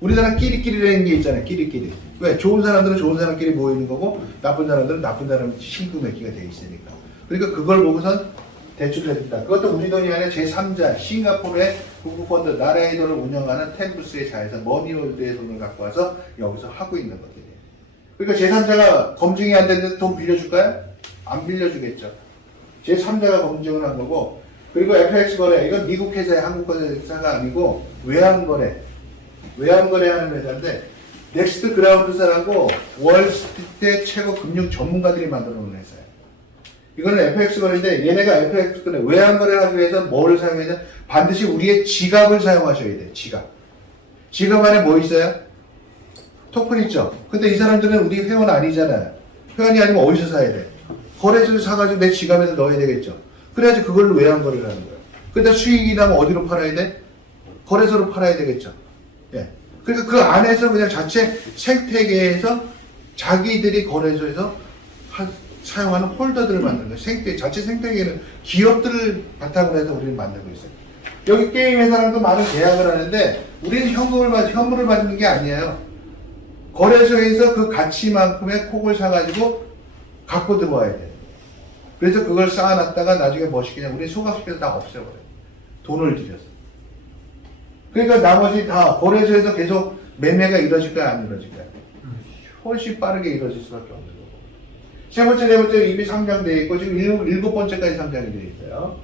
우리나라 끼리끼리라는 게 있잖아요. 끼리끼리. 왜? 좋은 사람들은 좋은 사람끼리 모이는 거고 나쁜 사람들은 나쁜 사람 친구 맺기가 돼 있으니까. 그러니까 그걸 보고선 대출을 해준다. 그것도 우리 돈이 아니라 제3자 싱가포르의 국부펀드 나라의 돈을 운영하는 템부스의 자회사 머니월드의 돈을 갖고 와서 여기서 하고 있는 것들이에요. 그러니까 제3자가 검증이 안 되는데 돈 빌려줄까요? 안 빌려주겠죠. 제3자가 검증을 한 거고 그리고 FX 거래 이건 미국 회사의 한국 회사가 아니고 외환거래하는 회사인데 넥스트 그라운드사라고 월스트리트의 최고 금융 전문가들이 만들어 놓은 회사예요. 이거는 FX 거래인데 얘네가 FX 거래 외환거래를 하기 위해서 뭐를 사용해야 돼? 반드시 우리의 지갑을 사용하셔야 돼요. 지갑 안에 뭐 있어요? 토큰 있죠. 근데 이 사람들은 우리 회원 아니잖아요. 회원이 아니면 어디서 사야 돼? 거래소를 사가지고 내 지갑에서 넣어야 되겠죠. 그래야지 그걸로 외환거래를 하는 거예요. 근데 수익이 나면 어디로 팔아야 돼? 거래소로 팔아야 되겠죠. 예. 그러니까 그 안에서 그냥 자체 생태계에서 자기들이 거래소에서 사용하는 폴더들을 만드는 거예요. 자체 생태계는 기업들을 바탕으로 해서 우리는 만들고 있어요. 여기 게임 회사랑도 많은 계약을 하는데 우리는 현물을 받는 게 아니에요. 거래소에서 그 가치만큼의 콕을 사가지고 갖고 들어와야 돼요. 그래서 그걸 쌓아놨다가 나중에 멋있게 그냥 우리 소각시켜서 다 없애버려요. 돈을 들여서. 그러니까 나머지 다 거래소에서 계속 매매가 이루어질까요? 안 이루어질까요? 훨씬 빠르게 이루어질 수밖에 없는 거고. 세 번째, 네 번째 이미 상장되어 있고 지금 일곱 번째까지 상장이 되어 있어요.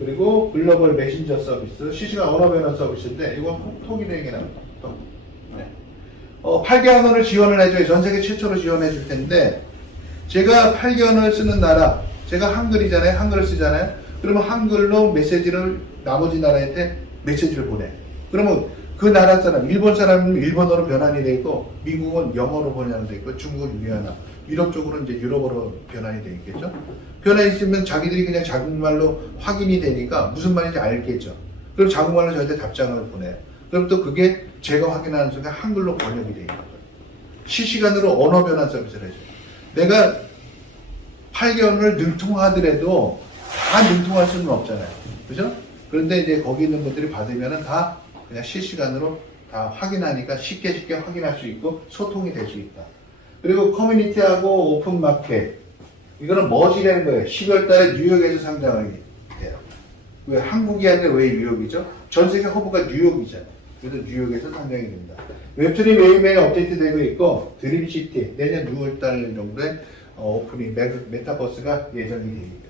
그리고 글로벌 메신저 서비스, 실시간 언어 변환 서비스인데 이건 톡이라는 게 나옵니다. 네. 8개월을 지원을 해줘요. 전 세계 최초로 지원해 줄 텐데, 제가 8개월을 쓰는 나라, 제가 한글이잖아요. 한글을 쓰잖아요. 그러면 한글로 메시지를 나머지 나라한테 메시지를 보내. 그러면 그 나라 사람, 일본 사람은 일본어로 변환이 돼 있고, 미국은 영어로 변환이 돼 있고, 중국은 유연어, 유럽 쪽으로는 이제 유럽어로 변환이 돼 있겠죠. 변환이 있으면 자기들이 그냥 자국말로 확인이 되니까 무슨 말인지 알겠죠. 그럼 자국말로 저한테 답장을 보내요. 그럼 또 그게 제가 확인하는 순간 한글로 번역이 돼 있는 거예요. 실시간으로 언어 변환 서비스를 해줘요. 내가 8개월을 능통하더라도 다 능통할 수는 없잖아요. 그죠? 그런데 이제 거기 있는 분들이 받으면은 다 그냥 실시간으로 다 확인하니까 쉽게 확인할 수 있고 소통이 될 수 있다. 그리고 커뮤니티하고 오픈 마켓. 이거는 머지라는 거예요. 12월 달에 뉴욕에서 상장하게 돼요. 왜 한국이 아니라 왜 뉴욕이죠? 전 세계 허브가 뉴욕이잖아요. 그래서 뉴욕에서 상장이 됩니다. 웹툰이 매일매일 업데이트되고 있고 드림시티 내년 6월 달 정도에 오프닝 메타버스가 예정이 됩니다.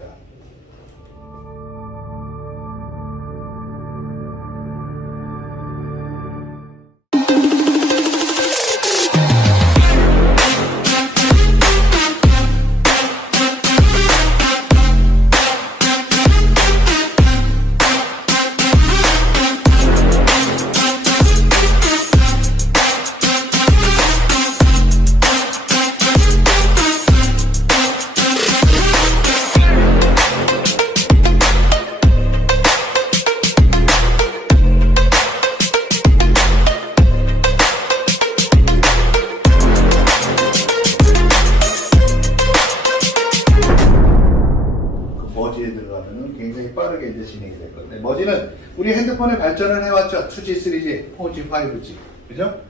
머지에 들어가면 굉장히 빠르게 이제 진행이 될 건데, 머지는 우리 핸드폰에 발전을 해왔죠. 2G, 3G, 4G, 5G. 그죠?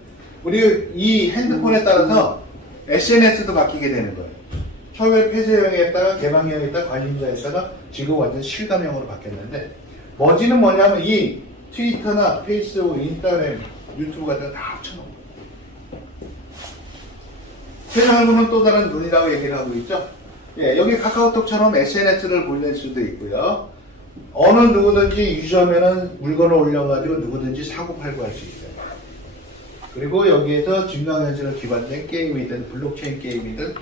우리 이 핸드폰에 따라서 SNS도 바뀌게 되는 거예요. 처음에 폐쇄형이었다가 개방형이었다가 관심자였다가 지금 완전 실감형으로 바뀌었는데, 머지는 뭐냐면 이 트위터나 페이스북, 인스타그램, 유튜브 같은 거 다 합쳐놓은 거예요. 세상을 보면 또 다른 눈이라고 얘기를 하고 있죠. 예, 여기 카카오톡처럼 SNS를 보낼 수도 있고요. 어느 누구든지 유저면은 물건을 올려가지고 누구든지 사고팔고 할 수 있어요. 그리고 여기에서 증강현실을 기반된 게임이든 블록체인 게임이든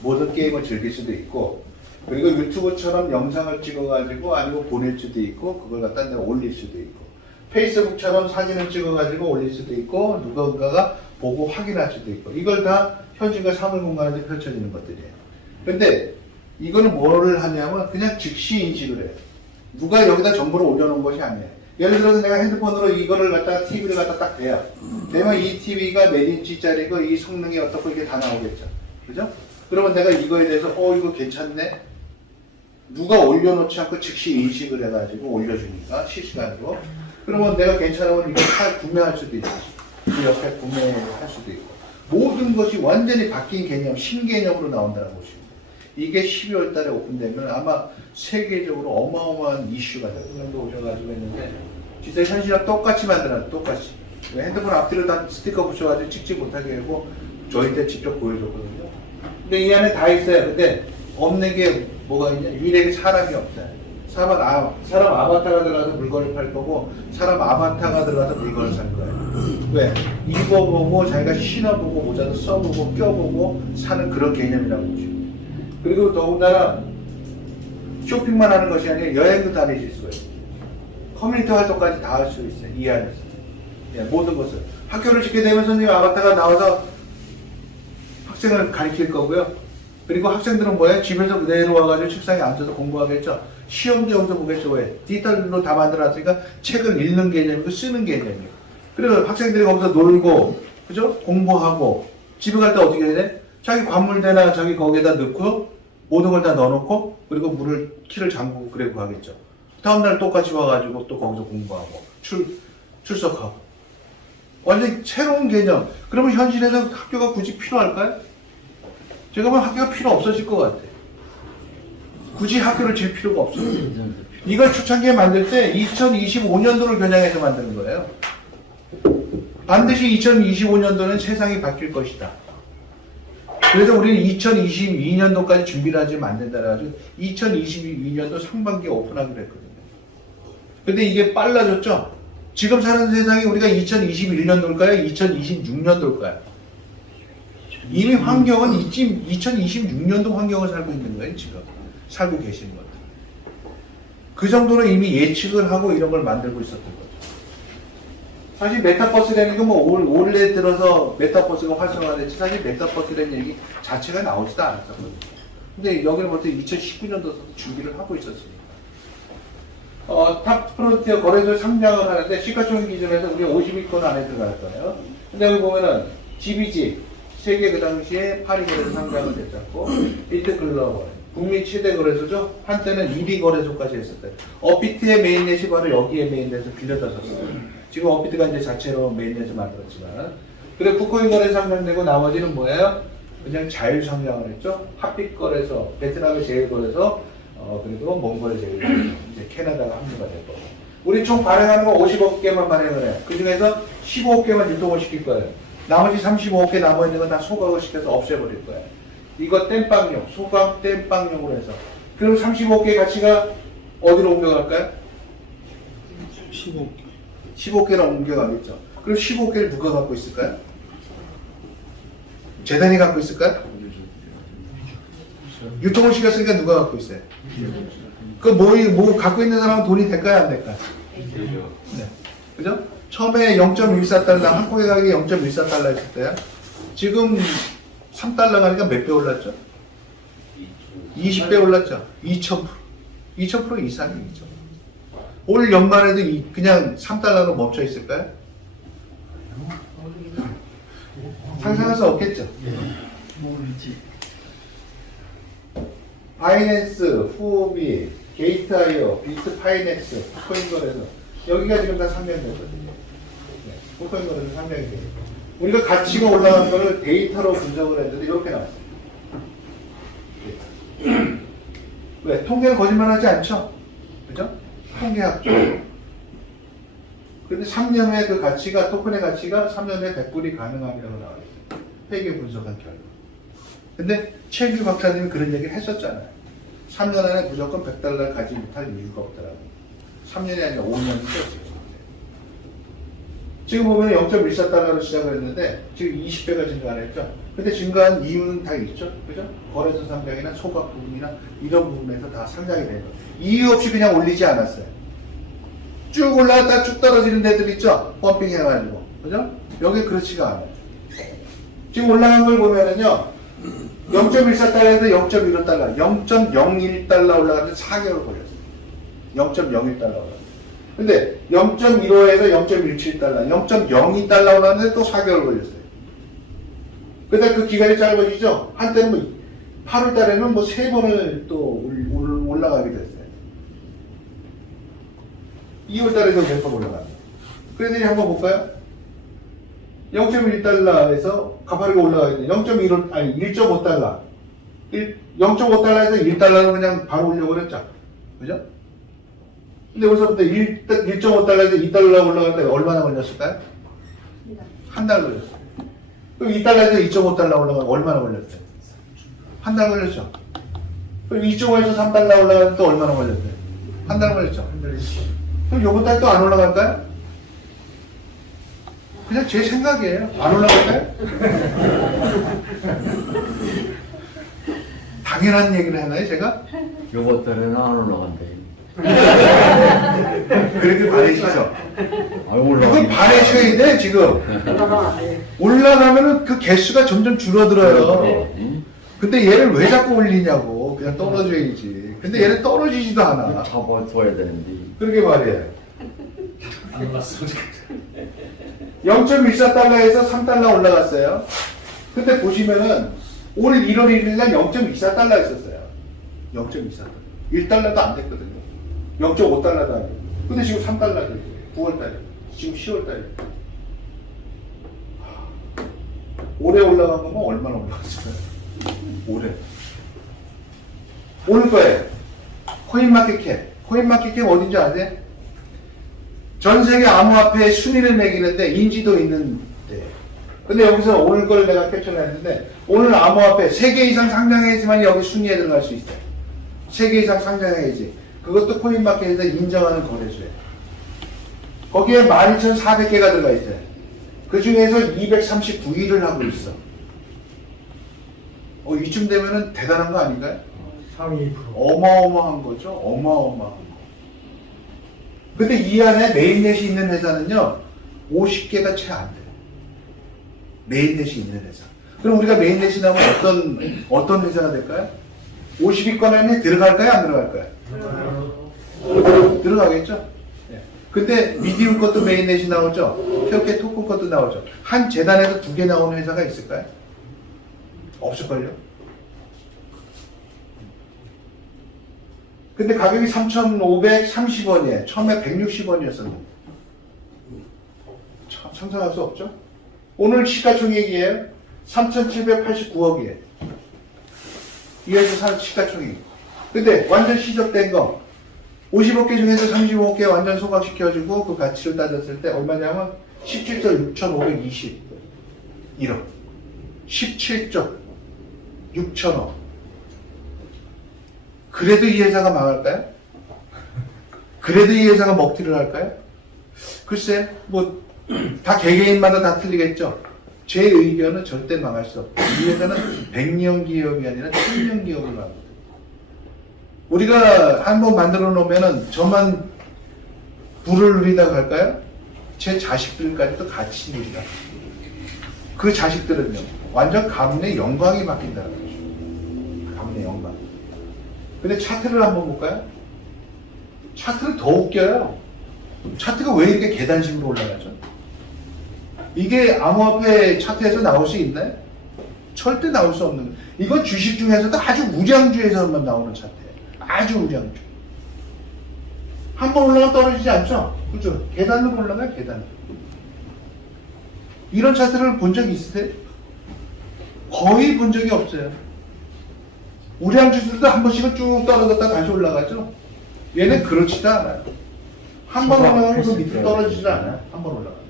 모든 게임을 즐길 수도 있고, 그리고 유튜브처럼 영상을 찍어가지고 아니면 보낼 수도 있고, 그걸 갖다 내가 올릴 수도 있고, 페이스북처럼 사진을 찍어가지고 올릴 수도 있고, 누군가가 보고 확인할 수도 있고, 이걸 다 현실과 사물 공간에서 펼쳐지는 것들이에요. 근데 이거는 뭐를 하냐면 그냥 즉시 인식을 해요. 누가 여기다 정보를 올려놓은 것이 아니에요. 예를 들어서 내가 핸드폰으로 이거를 갖다가 TV를 갖다 딱 대요. 대면 이 TV가 몇 인치짜리고 이 성능이 어떻고 이게 다 나오겠죠. 그죠? 그러면 내가 이거에 대해서 이거 괜찮네? 누가 올려놓지 않고 즉시 인식을 해가지고 올려주니까 실시간으로. 그러면 내가 괜찮으면 이거 구매할 수도 있고, 그 옆에 구매할 수도 있고. 모든 것이 완전히 바뀐 개념, 신개념으로 나온다는 것입니다. 이게 12월 달에 오픈되면 아마 세계적으로 어마어마한 이슈가 돼요. 그런도 오셔가지고 했는데, 진짜 현실이랑 똑같이 만들어요. 똑같이. 핸드폰 앞뒤로 다 스티커 붙여가지고 찍지 못하게 하고 저희한테 직접 보여줬거든요. 근데 이 안에 다 있어요. 근데 없는 게 뭐가 있냐? 유일하게 사람이 없어요. 사람 아바타가 들어가서 물건을 팔 거고, 사람 아바타가 들어가서 물건을 살 거예요. 왜? 입어보고 자기가 신어보고 모자도 써보고 껴보고 사는 그런 개념이라고 보시면 돼요. 그리고 더군다나 쇼핑만 하는 것이 아니라 여행도 다니실 수가 있어요. 커뮤니티 활동까지 다 할 수 있어요. 이 안에서. 예, 모든 것을. 학교를 짓게 되면 선생님 아바타가 나와서 학생을 가르칠 거고요. 그리고 학생들은 뭐예요? 집에서 내려와가지고 책상에 앉아서 공부하겠죠. 시험도 여기서 보겠죠. 왜? 디지털로 다 만들어놨으니까 책을 읽는 개념이고 쓰는 개념이에요. 그래서 학생들이 거기서 놀고, 그죠? 공부하고, 집에 갈 때 어떻게 해야 돼? 자기 관물대나 자기 거기에다 넣고, 모든 걸 다 넣어놓고, 그리고 키를 잠그고 그러고 하겠죠. 다음날 똑같이 와가지고 또 거기서 공부하고, 출석하고. 완전히 새로운 개념. 그러면 현실에서 학교가 굳이 필요할까요? 제가 보면 학교가 필요 없어질 것 같아요. 굳이 학교를 질 필요가 없어요. 이걸 초창기에 만들 때 2025년도를 겨냥해서 만드는 거예요. 반드시 2025년도는 세상이 바뀔 것이다. 그래서 우리는 2022년도까지 준비를 하지 만든다라고 2022년도 상반기에 오픈하기로 했거든요. 근데 이게 빨라졌죠? 지금 사는 세상이 우리가 2021년도일까요? 2026년도일까요? 이미 환경은 2026년도 환경을 살고 있는 거예요, 지금. 살고 계시는 것들. 그 정도로 이미 예측을 하고 이런 걸 만들고 있었던 거죠. 사실 메타버스라는 게 뭐 올해 들어서 메타버스가 활성화됐지 사실 메타버스라는 얘기 자체가 나오지도 않았었거든요. 근데 여기는 벌써 2019년도부터 준비를 하고 있었습니다. 탑 프론티어 거래소 상장을 하는데 시가총액 기준에서 우리 50위권 안에 들어갈 거예요. 근데 여기 보면은 GBG 세계 그 당시에 파리 거래소 상장을 됐었고 일트 글로벌 국민 최대 거래소죠. 한때는 1위 거래소까지 했었대요. 업비트의 메인넷이 바로 여기에 메인넷을 빌려졌었어요. 지금 업비트가 이제 자체로 메인넷을 만들었지만 그래 쿠코인 거래소 상장되고 나머지는 뭐예요? 그냥 자율 상장을 했죠. 핫빛 거래소, 베트남의 제일 거래소, 그리고 몽골의 제일 거래소, 이제 캐나다가 합류가 되고 우리 총 발행하는 거 50억 개만 발행을 해요. 그 중에서 15억 개만 유통을 시킬 거예요. 나머지 35억 개 남아있는 건 다 소각을 시켜서 없애버릴 거예요. 이거 땜빵용, 소각 땜빵용으로 해서. 그럼 35억 개의 가치가 어디로 옮겨갈까요? 15개로 옮겨가겠죠. 그럼 15개를 누가 갖고 있을까요? 재단이 갖고 있을까요? 유통을 시켰으니까 누가 갖고 있어요? 뭐 갖고 있는 사람은 돈이 될까요? 안 될까요? 네. 그죠? 처음에 0.14달러, 한국의 가격이 0.14달러 했을 때요. 지금 3달러 가니까 몇 배 올랐죠? 20배 올랐죠? 2000% 이상이죠. 올 연말에도 그냥 3달러로 멈춰 있을까요? 상상할 수 없겠죠? 바이낸스, 후오비, 게이트아이오, 비트파이넥스, 코인 거래소 여기가 지금 다 상장됐거든요. 네, 코인 거래소 상장이 돼요. 우리가 가치가 올라간 거를 데이터로 분석을 했는데 이렇게 나왔어요. 왜? 통계는 거짓말하지 않죠? 그죠? 통계학적으로. 근데 3년 후에 그 가치가, 토큰의 가치가 3년 후에 100불이 가능하다고 나와 있어요. 회계 분석한 결과. 근데 최규 박사님이 그런 얘기를 했었잖아요. 3년 안에 무조건 100달러를 가지 못할 이유가 없더라고요. 3년이 아니라 5년이죠. 지금 보면 0.14달러로 시작을 했는데 지금 20배가 증가를 했죠. 근데 증가한 이유는 다 있죠. 그죠? 거래소 상장이나 소각 부분이나 이런 부분에서 다 상장이 되는 거예요. 이유 없이 그냥 올리지 않았어요. 쭉 올라갔다 쭉 떨어지는 데들 있죠? 펌핑 해가지고. 그죠? 여기 그렇지가 않아요. 지금 올라간 걸 보면은요. 0.14달러에서 0.15달러, 0.01달러 올라갔는데 4개월 걸렸어요. 0.01달러 올라갔어요. 근데 0.15에서 0.17달러, 0.02달러 올랐는데 또 4개월 걸렸어요. 그러다 그 기간이 짧아지죠? 한때는 뭐 8월 달에는 뭐 3번을 또 올라가게 됐어요. 2월 달에도 몇 번 올라갔어요. 그래서 한번 볼까요? 0.1달러에서 가파르게 올라가게 돼요. 1.5달러. 0.5달러에서 1달러는 그냥 바로 올려버렸죠. 그죠? 근데 여기서부터 1.5달러에서 2달러 올라갈 때 얼마나 걸렸을까요? 한 달 걸렸어요. 그럼 2달러에서 2.5달러 올라가면 얼마나 걸렸어요? 한 달 걸렸죠. 그럼 2.5에서 3달러 올라가면 또 얼마나 걸렸어요? 한 달 걸렸죠. 그럼 요번 달 또 안 올라갈까요? 그냥 제 생각이에요. 안 올라갈까요? 당연한 얘기를 하나요, 제가? 요번 달에는 안 올라간대. 그렇게 바라시죠? 아, 올라가. 그걸 바라셔야 돼, 지금. 올라가면은 그 개수가 점점 줄어들어요. 근데 얘를 왜 자꾸 올리냐고. 그냥 떨어져야지. 근데 얘는 떨어지지도 않아. 잡아둬야 되는데. 그러게 말이에요. 안 올랐어. 0.14달러에서 3달러 올라갔어요. 근데 보시면은 올 1월 1일 날 0.24달러 했었어요. 0.24달러. 1달러도 안 됐거든요. 0.5달러도 아니고. 근데 지금 3달러죠. 9월달에. 지금 10월달에. 올해 올라간 거면 얼마나 올라갔을까요? 올해. 오늘 거예요. 코인마켓캡. 코인마켓캡 어딘지 아세요? 전 세계 암호화폐의 순위를 매기는데 인지도 있는 데. 근데 여기서 오늘 걸 내가 캡처를 했는데 오늘 암호화폐 3개 이상 상장해야지만 여기 순위에 들어갈 수 있어요. 3개 이상 상장해야지. 그것도 코인마켓에서 인정하는 거래소예요. 거기에 12,400개가 들어가 있어요. 그 중에서 239일을 하고 있어. 이쯤 되면은 대단한 거 아닌가요? 상위 어마어마한 거죠. 어마어마한 거. 근데 이 안에 메인넷이 있는 회사는요, 50개가 채 안 돼요. 메인넷이 있는 회사. 그럼 우리가 메인넷이 나오면 어떤 회사가 될까요? 50위권 안에 들어갈까요? 안 들어갈까요? 들어가겠죠? 네. 근데 미디움 것도 메인넷이 나오죠? 태극기 토큰 것도 나오죠? 한 재단에서 2개 나오는 회사가 있을까요? 없을걸요? 근데 가격이 3,530원이에요. 처음에 160원이었었는데. 상상할 수 없죠? 오늘 시가총액이에요. 3,789억이에요. 이 회사 시가총액. 근데 완전 시적된 거 50억 개 중에서 35억 개 완전 소각시켜주고 그 가치를 따졌을 때 얼마냐면 17조 6,521억. 17조 6천억. 그래도 이 회사가 망할까요? 그래도 이 회사가 먹튀를 할까요? 글쎄, 뭐 다 개개인마다 다 틀리겠죠. 제 의견은 절대 망할 수 없다. 이 회사는 100년 기업이 아니라 1000년 기업을 만듭니다. 우리가 한번 만들어 놓으면은 저만 부를 누리다 갈까요? 제 자식들까지도 같이 누리다. 그 자식들은요, 완전 가문의 영광이 바뀐다는 거죠. 가문의 영광. 근데 차트를 한번 볼까요? 차트는 더 웃겨요. 차트가 왜 이렇게 계단식으로 올라가죠? 이게 암호화폐 차트에서 나올 수 있나요? 절대 나올 수 없는. 이건 주식 중에서도 아주 우량주에서만 나오는 차트예요. 아주 우량주. 한번 올라가 떨어지지 않죠? 그죠? 계단으로 올라가요, 계단으로. 이런 차트를 본 적 있으세요? 거의 본 적이 없어요. 우량주들도 한 번씩은 쭉 떨어졌다 다시 올라가죠? 얘는 그렇지도 않아요. 한 번 올라가면 그 밑으로 떨어지지 않아요. 한 번 올라가면.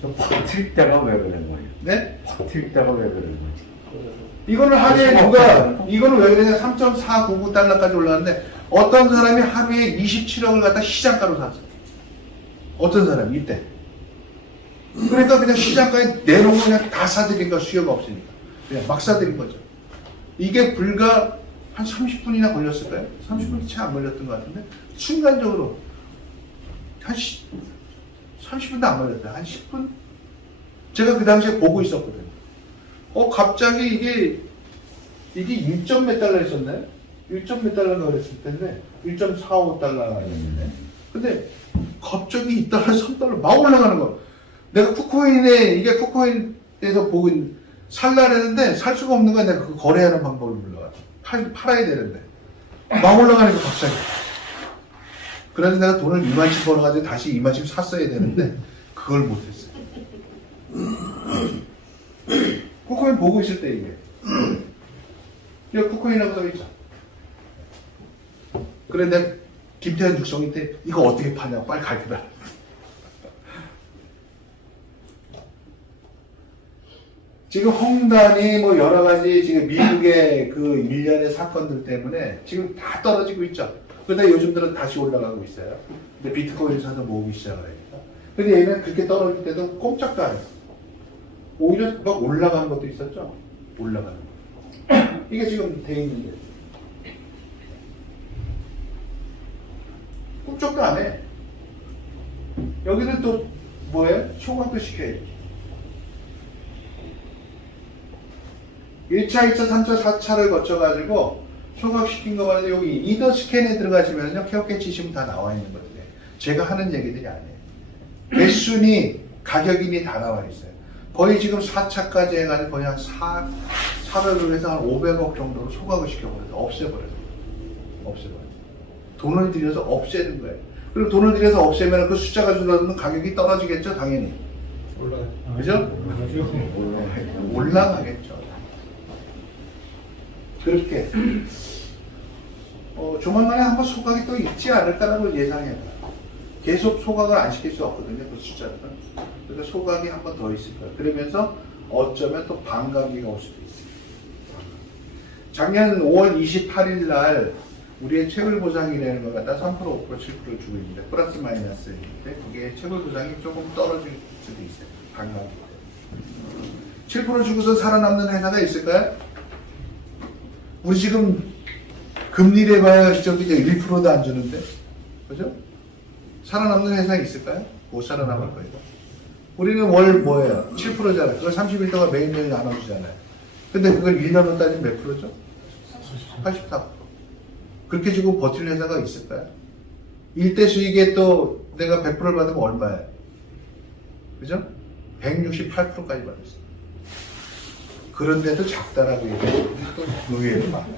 저 버틸 때가 왜 그런 거예요? 네? 버틸 때가 왜 그런 거지? 이거는 하루에 이거는 왜 그러냐? 3.499달러까지 올라갔는데, 어떤 사람이 하루에 27억을 갖다 시장가로 샀어요. 어떤 사람이 이때. 그러니까 그냥 시장가에 내놓고 그냥 다 사들인 거, 수요가 없으니까. 그냥 막 사들인 거죠. 이게 불과 한 30분이나 걸렸을까요? 30분이 채 안 걸렸던 것 같은데, 순간적으로 한 30분도 안 걸렸어요. 한 10분? 제가 그 당시에 보고 있었거든요. 갑자기 이게 1점 몇 달러 있었나요? 1점 몇 달러가 그랬을 텐데, 1.45달러가 있었네. 근데 갑자기 2달러, 3달러 막 올라가는 거. 내가 이게 쿠코인에서 보고 살라 그랬는데, 살 수가 없는 거야. 내가 그 거래하는 방법을 몰라. 팔아야 되는데. 막 올라가니까 갑자기. 그래서 내가 돈을 2만씩 벌어가지고 다시 2만씩 샀어야 되는데, 그걸 못했어요. 쿠코인 보고 있을 때 이게. 이거 쿠코인이라고 써있죠. 그래, 내가 김태현 육성한테 이거 어떻게 파냐고 빨리 가르쳐라. 지금 헝단이 뭐 여러 가지 지금 미국의 그 일련의 사건들 때문에 지금 다 떨어지고 있죠. 그런데 요즘 들은 다시 올라가고 있어요. 근데 비트코인을 사서 모으기 시작을 하니까. 근데 얘는 그렇게 떨어질 때도 꼼짝도 안 했어. 오히려 막 올라간 것도 있었죠. 올라가는 거. 이게 지금 돼 있는 게. 꼼짝도 안 해. 여기는 또 뭐예요? 소각도 시켜야지. 1차, 2차, 3차, 4차를 거쳐가지고 소각시킨 거 말고 여기 이더 스캔에 들어가시면요. 케어캐 치시면 다 나와 있는 거거든요. 제가 하는 얘기들이 아니에요. 배순이, 가격인이 다 나와 있어요. 거의 지금 4차까지 해가지고 거의 한 400을 해서 한 500억 정도로 소각을 시켜버려서 없애버려요. 돈을 들여서 없애는 거예요. 그리고 돈을 들여서 없애면 그 숫자가 줄어들면 가격이 떨어지겠죠, 당연히. 그죠? 올라가겠죠. 그렇게. 조만간에 한번 소각이 또 있지 않을까라는 걸 예상해요. 계속 소각을 안 시킬 수 없거든요, 그 숫자는. 그래서 소각이 한 번 더 있을 거예요. 그러면서 어쩌면 또 반감기가 올 수도 있어요. 작년 5월 28일 날 우리의 채굴 보상이라는 걸 갖다 3%, 5%, 7%를 주고 있는데 플러스 마이너스인데 그게 채굴 보상이 조금 떨어질 수도 있어요. 반감. 7% 주고서 살아남는 회사가 있을까요? 우리 지금 금리를 봐야 저기 1%도 안 주는데, 그죠? 살아남는 회사 있을까요? 못 살아남을 거예요. 우리는 월 뭐예요? 7%잖아요. 그걸 30일 동안 매일매일 나눠주잖아요. 근데 그걸 1년으로 따지면 몇 프로죠? 84%. 그렇게 주고 버틸 회사가 있을까요? 일대 수익에 또 내가 100%를 받으면 얼마예요? 그죠? 168%까지 받았어요. 그런데도 작다라고 얘기해요. 또 의외로 많아요.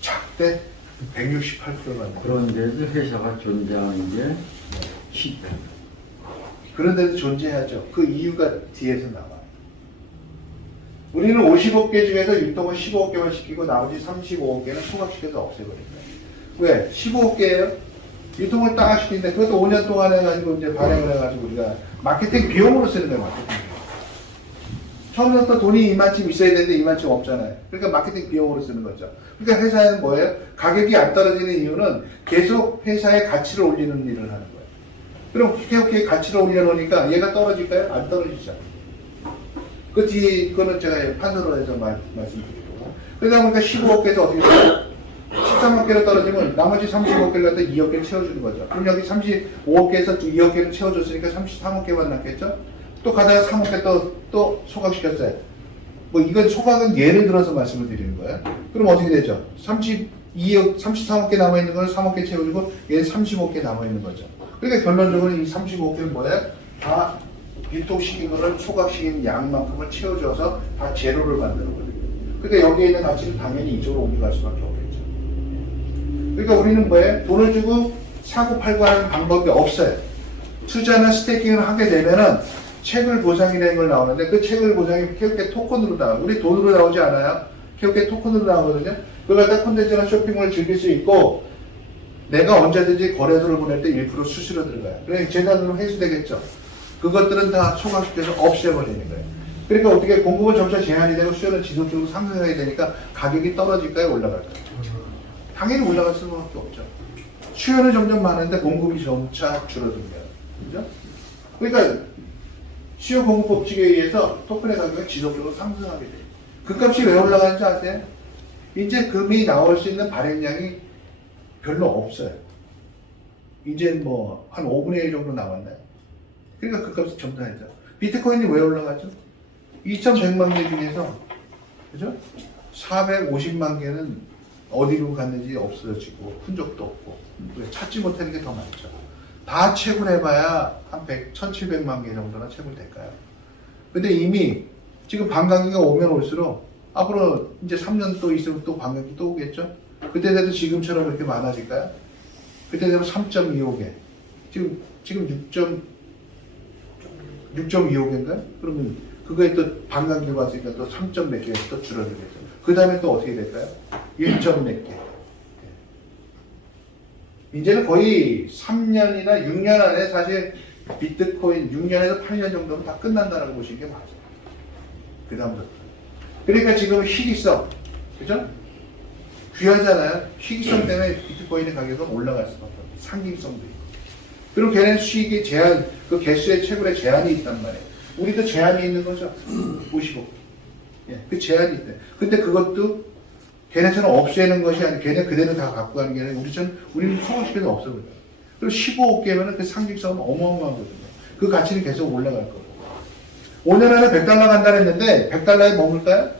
작대 168%를 받는. 그런데도 회사가 존재하는 게 쉽다. 그런데도 존재하죠. 그 이유가 뒤에서 나와요. 우리는 55개 중에서 유통을 15개만 시키고 나머지 35개는 소각시켜서 없애버린 거예요. 왜? 15개예요? 유통을 딱 시키는데 그것도 5년 동안 해가지고 이제 발행을 해가지고 우리가 마케팅 비용으로 쓰는 거예요. 마케팅 비용. 처음부터 돈이 이만큼 있어야 되는데 이만큼 없잖아요. 그러니까 마케팅 비용으로 쓰는 거죠. 그러니까 회사는 뭐예요? 가격이 안 떨어지는 이유는 계속 회사의 가치를 올리는 일을 하는 거예요. 그럼 계속 가치를 올려놓으니까 얘가 떨어질까요? 안 떨어지죠. 그 뒤에 그거는 제가 판서로 해서 말씀드리고 그러다 보니까 15억개에서 어떻게 돼요? 13억개로 떨어지면 나머지 35억개를 갖다 2억개를 채워주는 거죠. 그럼 여기 35억개에서 2억개를 채워줬으니까 33억개만 남겠죠? 또 가다가 3억개 또 소각시켰어요. 뭐 이건 소각은 예를 들어서 말씀을 드리는 거예요. 그럼 어떻게 되죠? 33억개 남아있는 거는 3억개 채워주고 얘는 35억개 남아있는 거죠. 그러니까 결론적으로 이 35억개는 뭐예요? 다 유통시킨 거를 소각시킨 양만큼을 채워줘서 다 제로를 만드는 거예요. 그러니까 여기에 있는 가치는 당연히 이쪽으로 옮겨갈 수밖에 없겠죠. 그러니까 우리는 뭐예요? 돈을 주고 사고 팔고 하는 방법이 없어요. 투자나 스테이킹을 하게 되면은 채굴 보상이라는 걸 나오는데 그 채굴 보상이 케오케 토큰으로 나와요. 우리 돈으로 나오지 않아요. 케오케 토큰으로 나오거든요. 그걸 갖다 콘텐츠나 쇼핑몰을 즐길 수 있고 내가 언제든지 거래소를 보낼 때 1% 수수료 들어가요. 그러니까 재단으로 회수되겠죠. 그것들은 다 소각시켜서 없애버리는 거예요. 그러니까 어떻게 공급은 점차 제한이 되고 수요는 지속적으로 상승해야 되니까 가격이 떨어질까요? 올라갈까요? 당연히 올라갈 수밖에 없죠. 수요는 점점 많은데 공급이 점차 줄어듭니다. 그죠? 그러니까 수요 공급 법칙에 의해서 토큰의 가격은 지속적으로 상승하게 돼요. 그 값이 왜 올라가는지 아세요? 이제 금이 나올 수 있는 발행량이 별로 없어요. 이제 뭐 한 5분의 1 정도 남았나요? 그러니까 그 값이 점차하죠. 비트코인이 왜 올라가죠? 2,100만 개 중에서 그죠? 450만 개는 어디로 갔는지 없어지고 흔적도 없고 찾지 못하는 게 더 많죠. 다 채굴해봐야 한 1,700만 개 정도나 채굴될까요? 근데 이미 지금 반감기가 오면 올수록 앞으로 이제 3년 또 있으면 또 반감기 또 오겠죠? 그때 돼도 지금처럼 그렇게 많아질까요? 그때 되면 3.25개. 지금 6.25개인가요? 그러면 그거에 또 반감기가 왔으니까 또 3점 몇 개가 또 줄어들겠죠. 그 다음에 또 어떻게 될까요? 1점 몇 개. 이제는 거의 3년이나 6년 안에 사실 비트코인 6년에서 8년 정도면 다 끝난다라고 보시는 게 맞아요. 그 다음부터. 그러니까 지금 희귀성, 그죠? 귀하잖아요. 희귀성 때문에 비트코인의 가격은 올라갈 수밖에 없어요. 상징성도 있고. 그리고 걔는 수익의 제한, 그 개수의 채굴에 제한이 있단 말이에요. 우리도 제한이 있는 거죠. 55. 예, 그 제한이 있대. 근데 그것도 걔네처럼 없애는 것이 아니고 걔네 그대로 다 갖고 가는 게 아니라 우리는 소각시켜서 없애버려요. 그리고 15억개면 그 상징성은 어마어마하거든요. 그 가치는 계속 올라갈 거고. 5년 안에 $100 간다 했는데 100달러에 머물까요?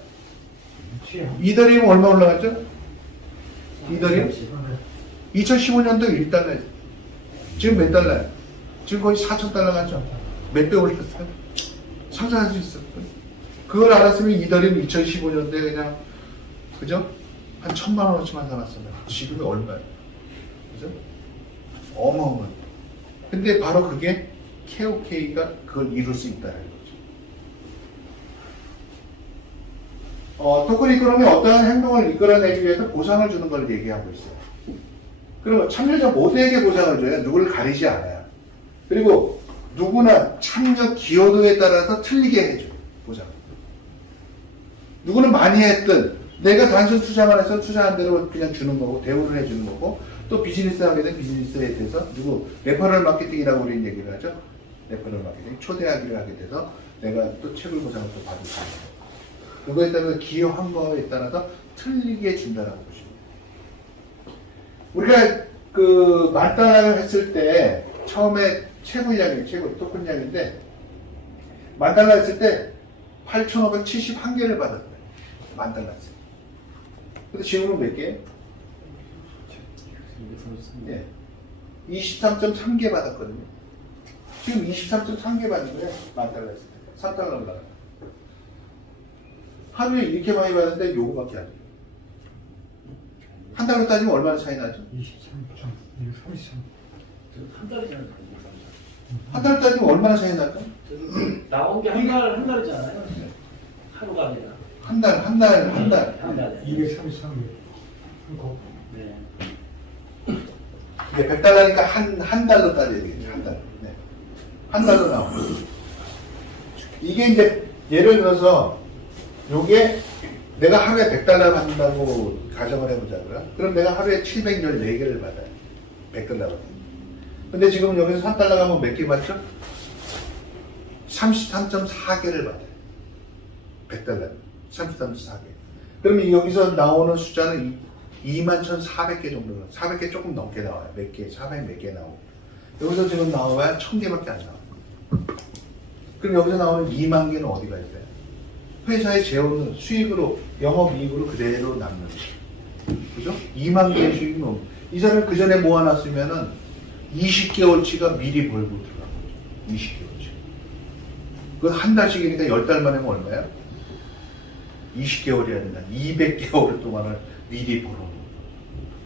이더리움 얼마 올라갔죠? 이더리움? 2015년도 1달러예요. 지금 몇 달러예요? 지금 거의 4,000달러 갔죠? 몇 배 올랐어요? 상상할 수 있어요. 그걸 알았으면 이더리움 2015년도에 그냥 그죠? 한 1,000만 원어치만 사놨으면 지금이 얼마예요? 그죠? 어마어마해. 근데 바로 그게 KOK가 그걸 이룰 수 있다는 거죠. 토큰 이코노미 어떠한 행동을 이끌어내기 위해서 보상을 주는 걸 얘기하고 있어요. 그리고 참여자 모두에게 보상을 줘요. 누구를 가리지 않아요. 그리고 누구나 참여 기여도에 따라서 틀리게 해줘요. 보상. 누구는 많이 했든 내가 단순 투자만 해서 투자한 대로 그냥 주는 거고 대우를 해주는 거고 또 비즈니스 하게 된 비즈니스에 대해서 누구 레퍼럴 마케팅이라고 우리는 얘기를 하죠. 레퍼럴 마케팅 초대하기를 하게 돼서 내가 또 채굴 보상을 또 받을 수 있는 거고 그거에 따라서 기여한 거에 따라서 틀리게 준다라고 보시면 돼요. 우리가 그 만달러를 했을 때 처음에 채굴량이 토큰량인데 만달러 했을 때 8,571개를 받았어요. 만달러 했어요. 근데 지금은 몇 개? 예. 23.3개 받았거든요. 지금 23.3개 받는 거예요. 만달러 했을 때. 3달러 올라가. 하루에 이렇게 많이 받는데 요거밖에 안 돼요. 한 달로 따지면 얼마나 차이 나죠? 33. 한 달이잖아요. 한 달 따지면 얼마나 차이 날까? 나온 게 한 달이잖아요. 하루가 아니라. 한 달. 한 달. 233개. 한거 네. 이게 100달러니까 한 달로 따져야 되겠죠. 한 달. 네. 한 달로 나오고. 이게 이제 예를 들어서 요게 내가 하루에 100달러 받는다고 가정을 해보자고요. 그럼 내가 하루에 714개를 받아요. 100달러 받아요. 근데 지금 여기서 3달러 가면 몇 개 받죠? 33.4개를 받아요. 100달러. 33.4개. 그러면 여기서 나오는 숫자는 21,400개 정도, 400개 조금 넘게 나와요. 몇 개, 400 몇 개 나오고. 여기서 지금 나와야 1000개밖에 안 나와요. 그럼 여기서 나오는 2만 개는 어디가 있어요? 회사에 재오는 수익으로, 영업이익으로 그대로 남는 거죠. 그죠? 2만 개의 수익이 넘는 이 사람이 그 전에 모아놨으면은 20개월치가 미리 벌고 들어간 거죠. 20개월치. 그 한 달씩이니까 10달 만에 하면 얼마야? 20개월이 아니라 200개월 동안을 미리 벌어놓은 거죠.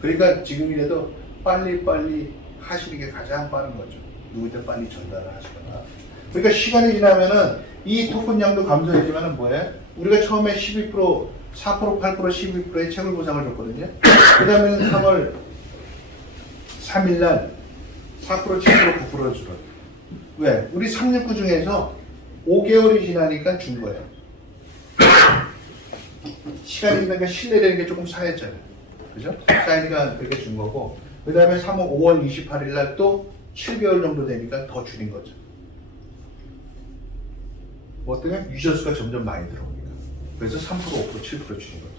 그러니까 지금이라도 빨리빨리 하시는 게 가장 빠른 거죠. 누구한테 빨리 전달을 하시거나. 그러니까 시간이 지나면은 이 토큰량도 감소해지면은 뭐예요? 우리가 처음에 12%, 4%, 8%, 12%의 채굴 보상을 줬거든요. 그 다음에는 3월 3일날 4%, 7%, 9%를 줄어요. 왜? 우리 369 중에서 5개월이 지나니까 준 거예요. 시간이 지나니까 신뢰되는 게 조금 쌓였잖아요. 그죠? 쌓이니까 그렇게 준 거고, 그 다음에 5월 28일 날 또 7개월 정도 되니까 더 줄인 거죠. 뭐 때문에 유저수가 점점 많이 들어오니까. 그래서 3%, 5%, 7% 줄인 거죠.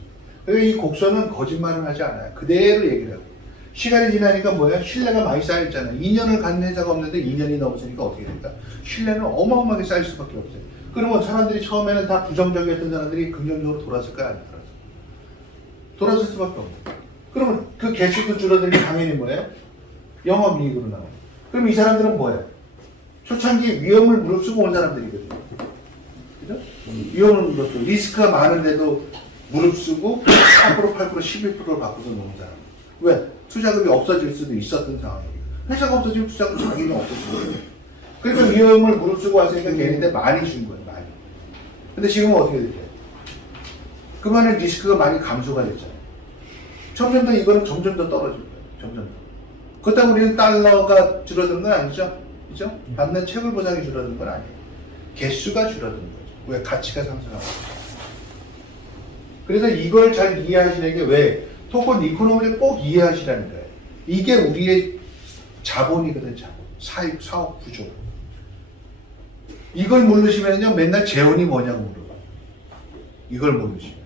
그러니까 이 곡선은 거짓말을 하지 않아요. 그대로 얘기를 하고. 시간이 지나니까 뭐야? 신뢰가 많이 쌓였잖아요. 2년을 갖는 회사가 없는데 2년이 넘었으니까 어떻게 됩니까? 신뢰는 어마어마하게 쌓일 수밖에 없어요. 그러면 사람들이 처음에는 다 부정적이었던 사람들이 긍정적으로 돌아설까요? 안 돌아서? 돌아설 수밖에 없어요. 그러면 그 개수도 줄어들면 당연히 뭐예요? 영업이익으로 나와요. 그럼 이 사람들은 뭐예요? 초창기 위험을 무릅쓰고 온 사람들이거든요. 그죠? 위험을 무릅쓰고 리스크가 많은데도 무릅쓰고 4%, 8%, 12%를 바꾸서 놓은 사람. 왜? 투자금이 없어질 수도 있었던 상황이에요. 회사가 없어지면 투자금 당연히 없어지는 거예요. 그러니까 위험을 무릅쓰고 왔으니까 걔네한테 많이 준 거예요. 많이. 근데 지금은 어떻게 됐죠? 그만한 리스크가 많이 감소가 됐잖아요. 점점 더 이거는 점점 더 떨어질 거예요. 점점 더. 그렇다고 우리는 달러가 줄어든 건 아니죠. 그죠? 받는 채굴 보상이 줄어든 건 아니에요. 개수가 줄어든 거죠. 왜? 가치가 상승하고. 그래서 이걸 잘 이해하시는 게 왜? 토큰 이코노미를 꼭 이해하시라는 거예요. 이게 우리의 자본이거든, 자본. 사업 구조. 이걸 모르시면요, 맨날 재원이 뭐냐고 물어봐요. 이걸 모르시면.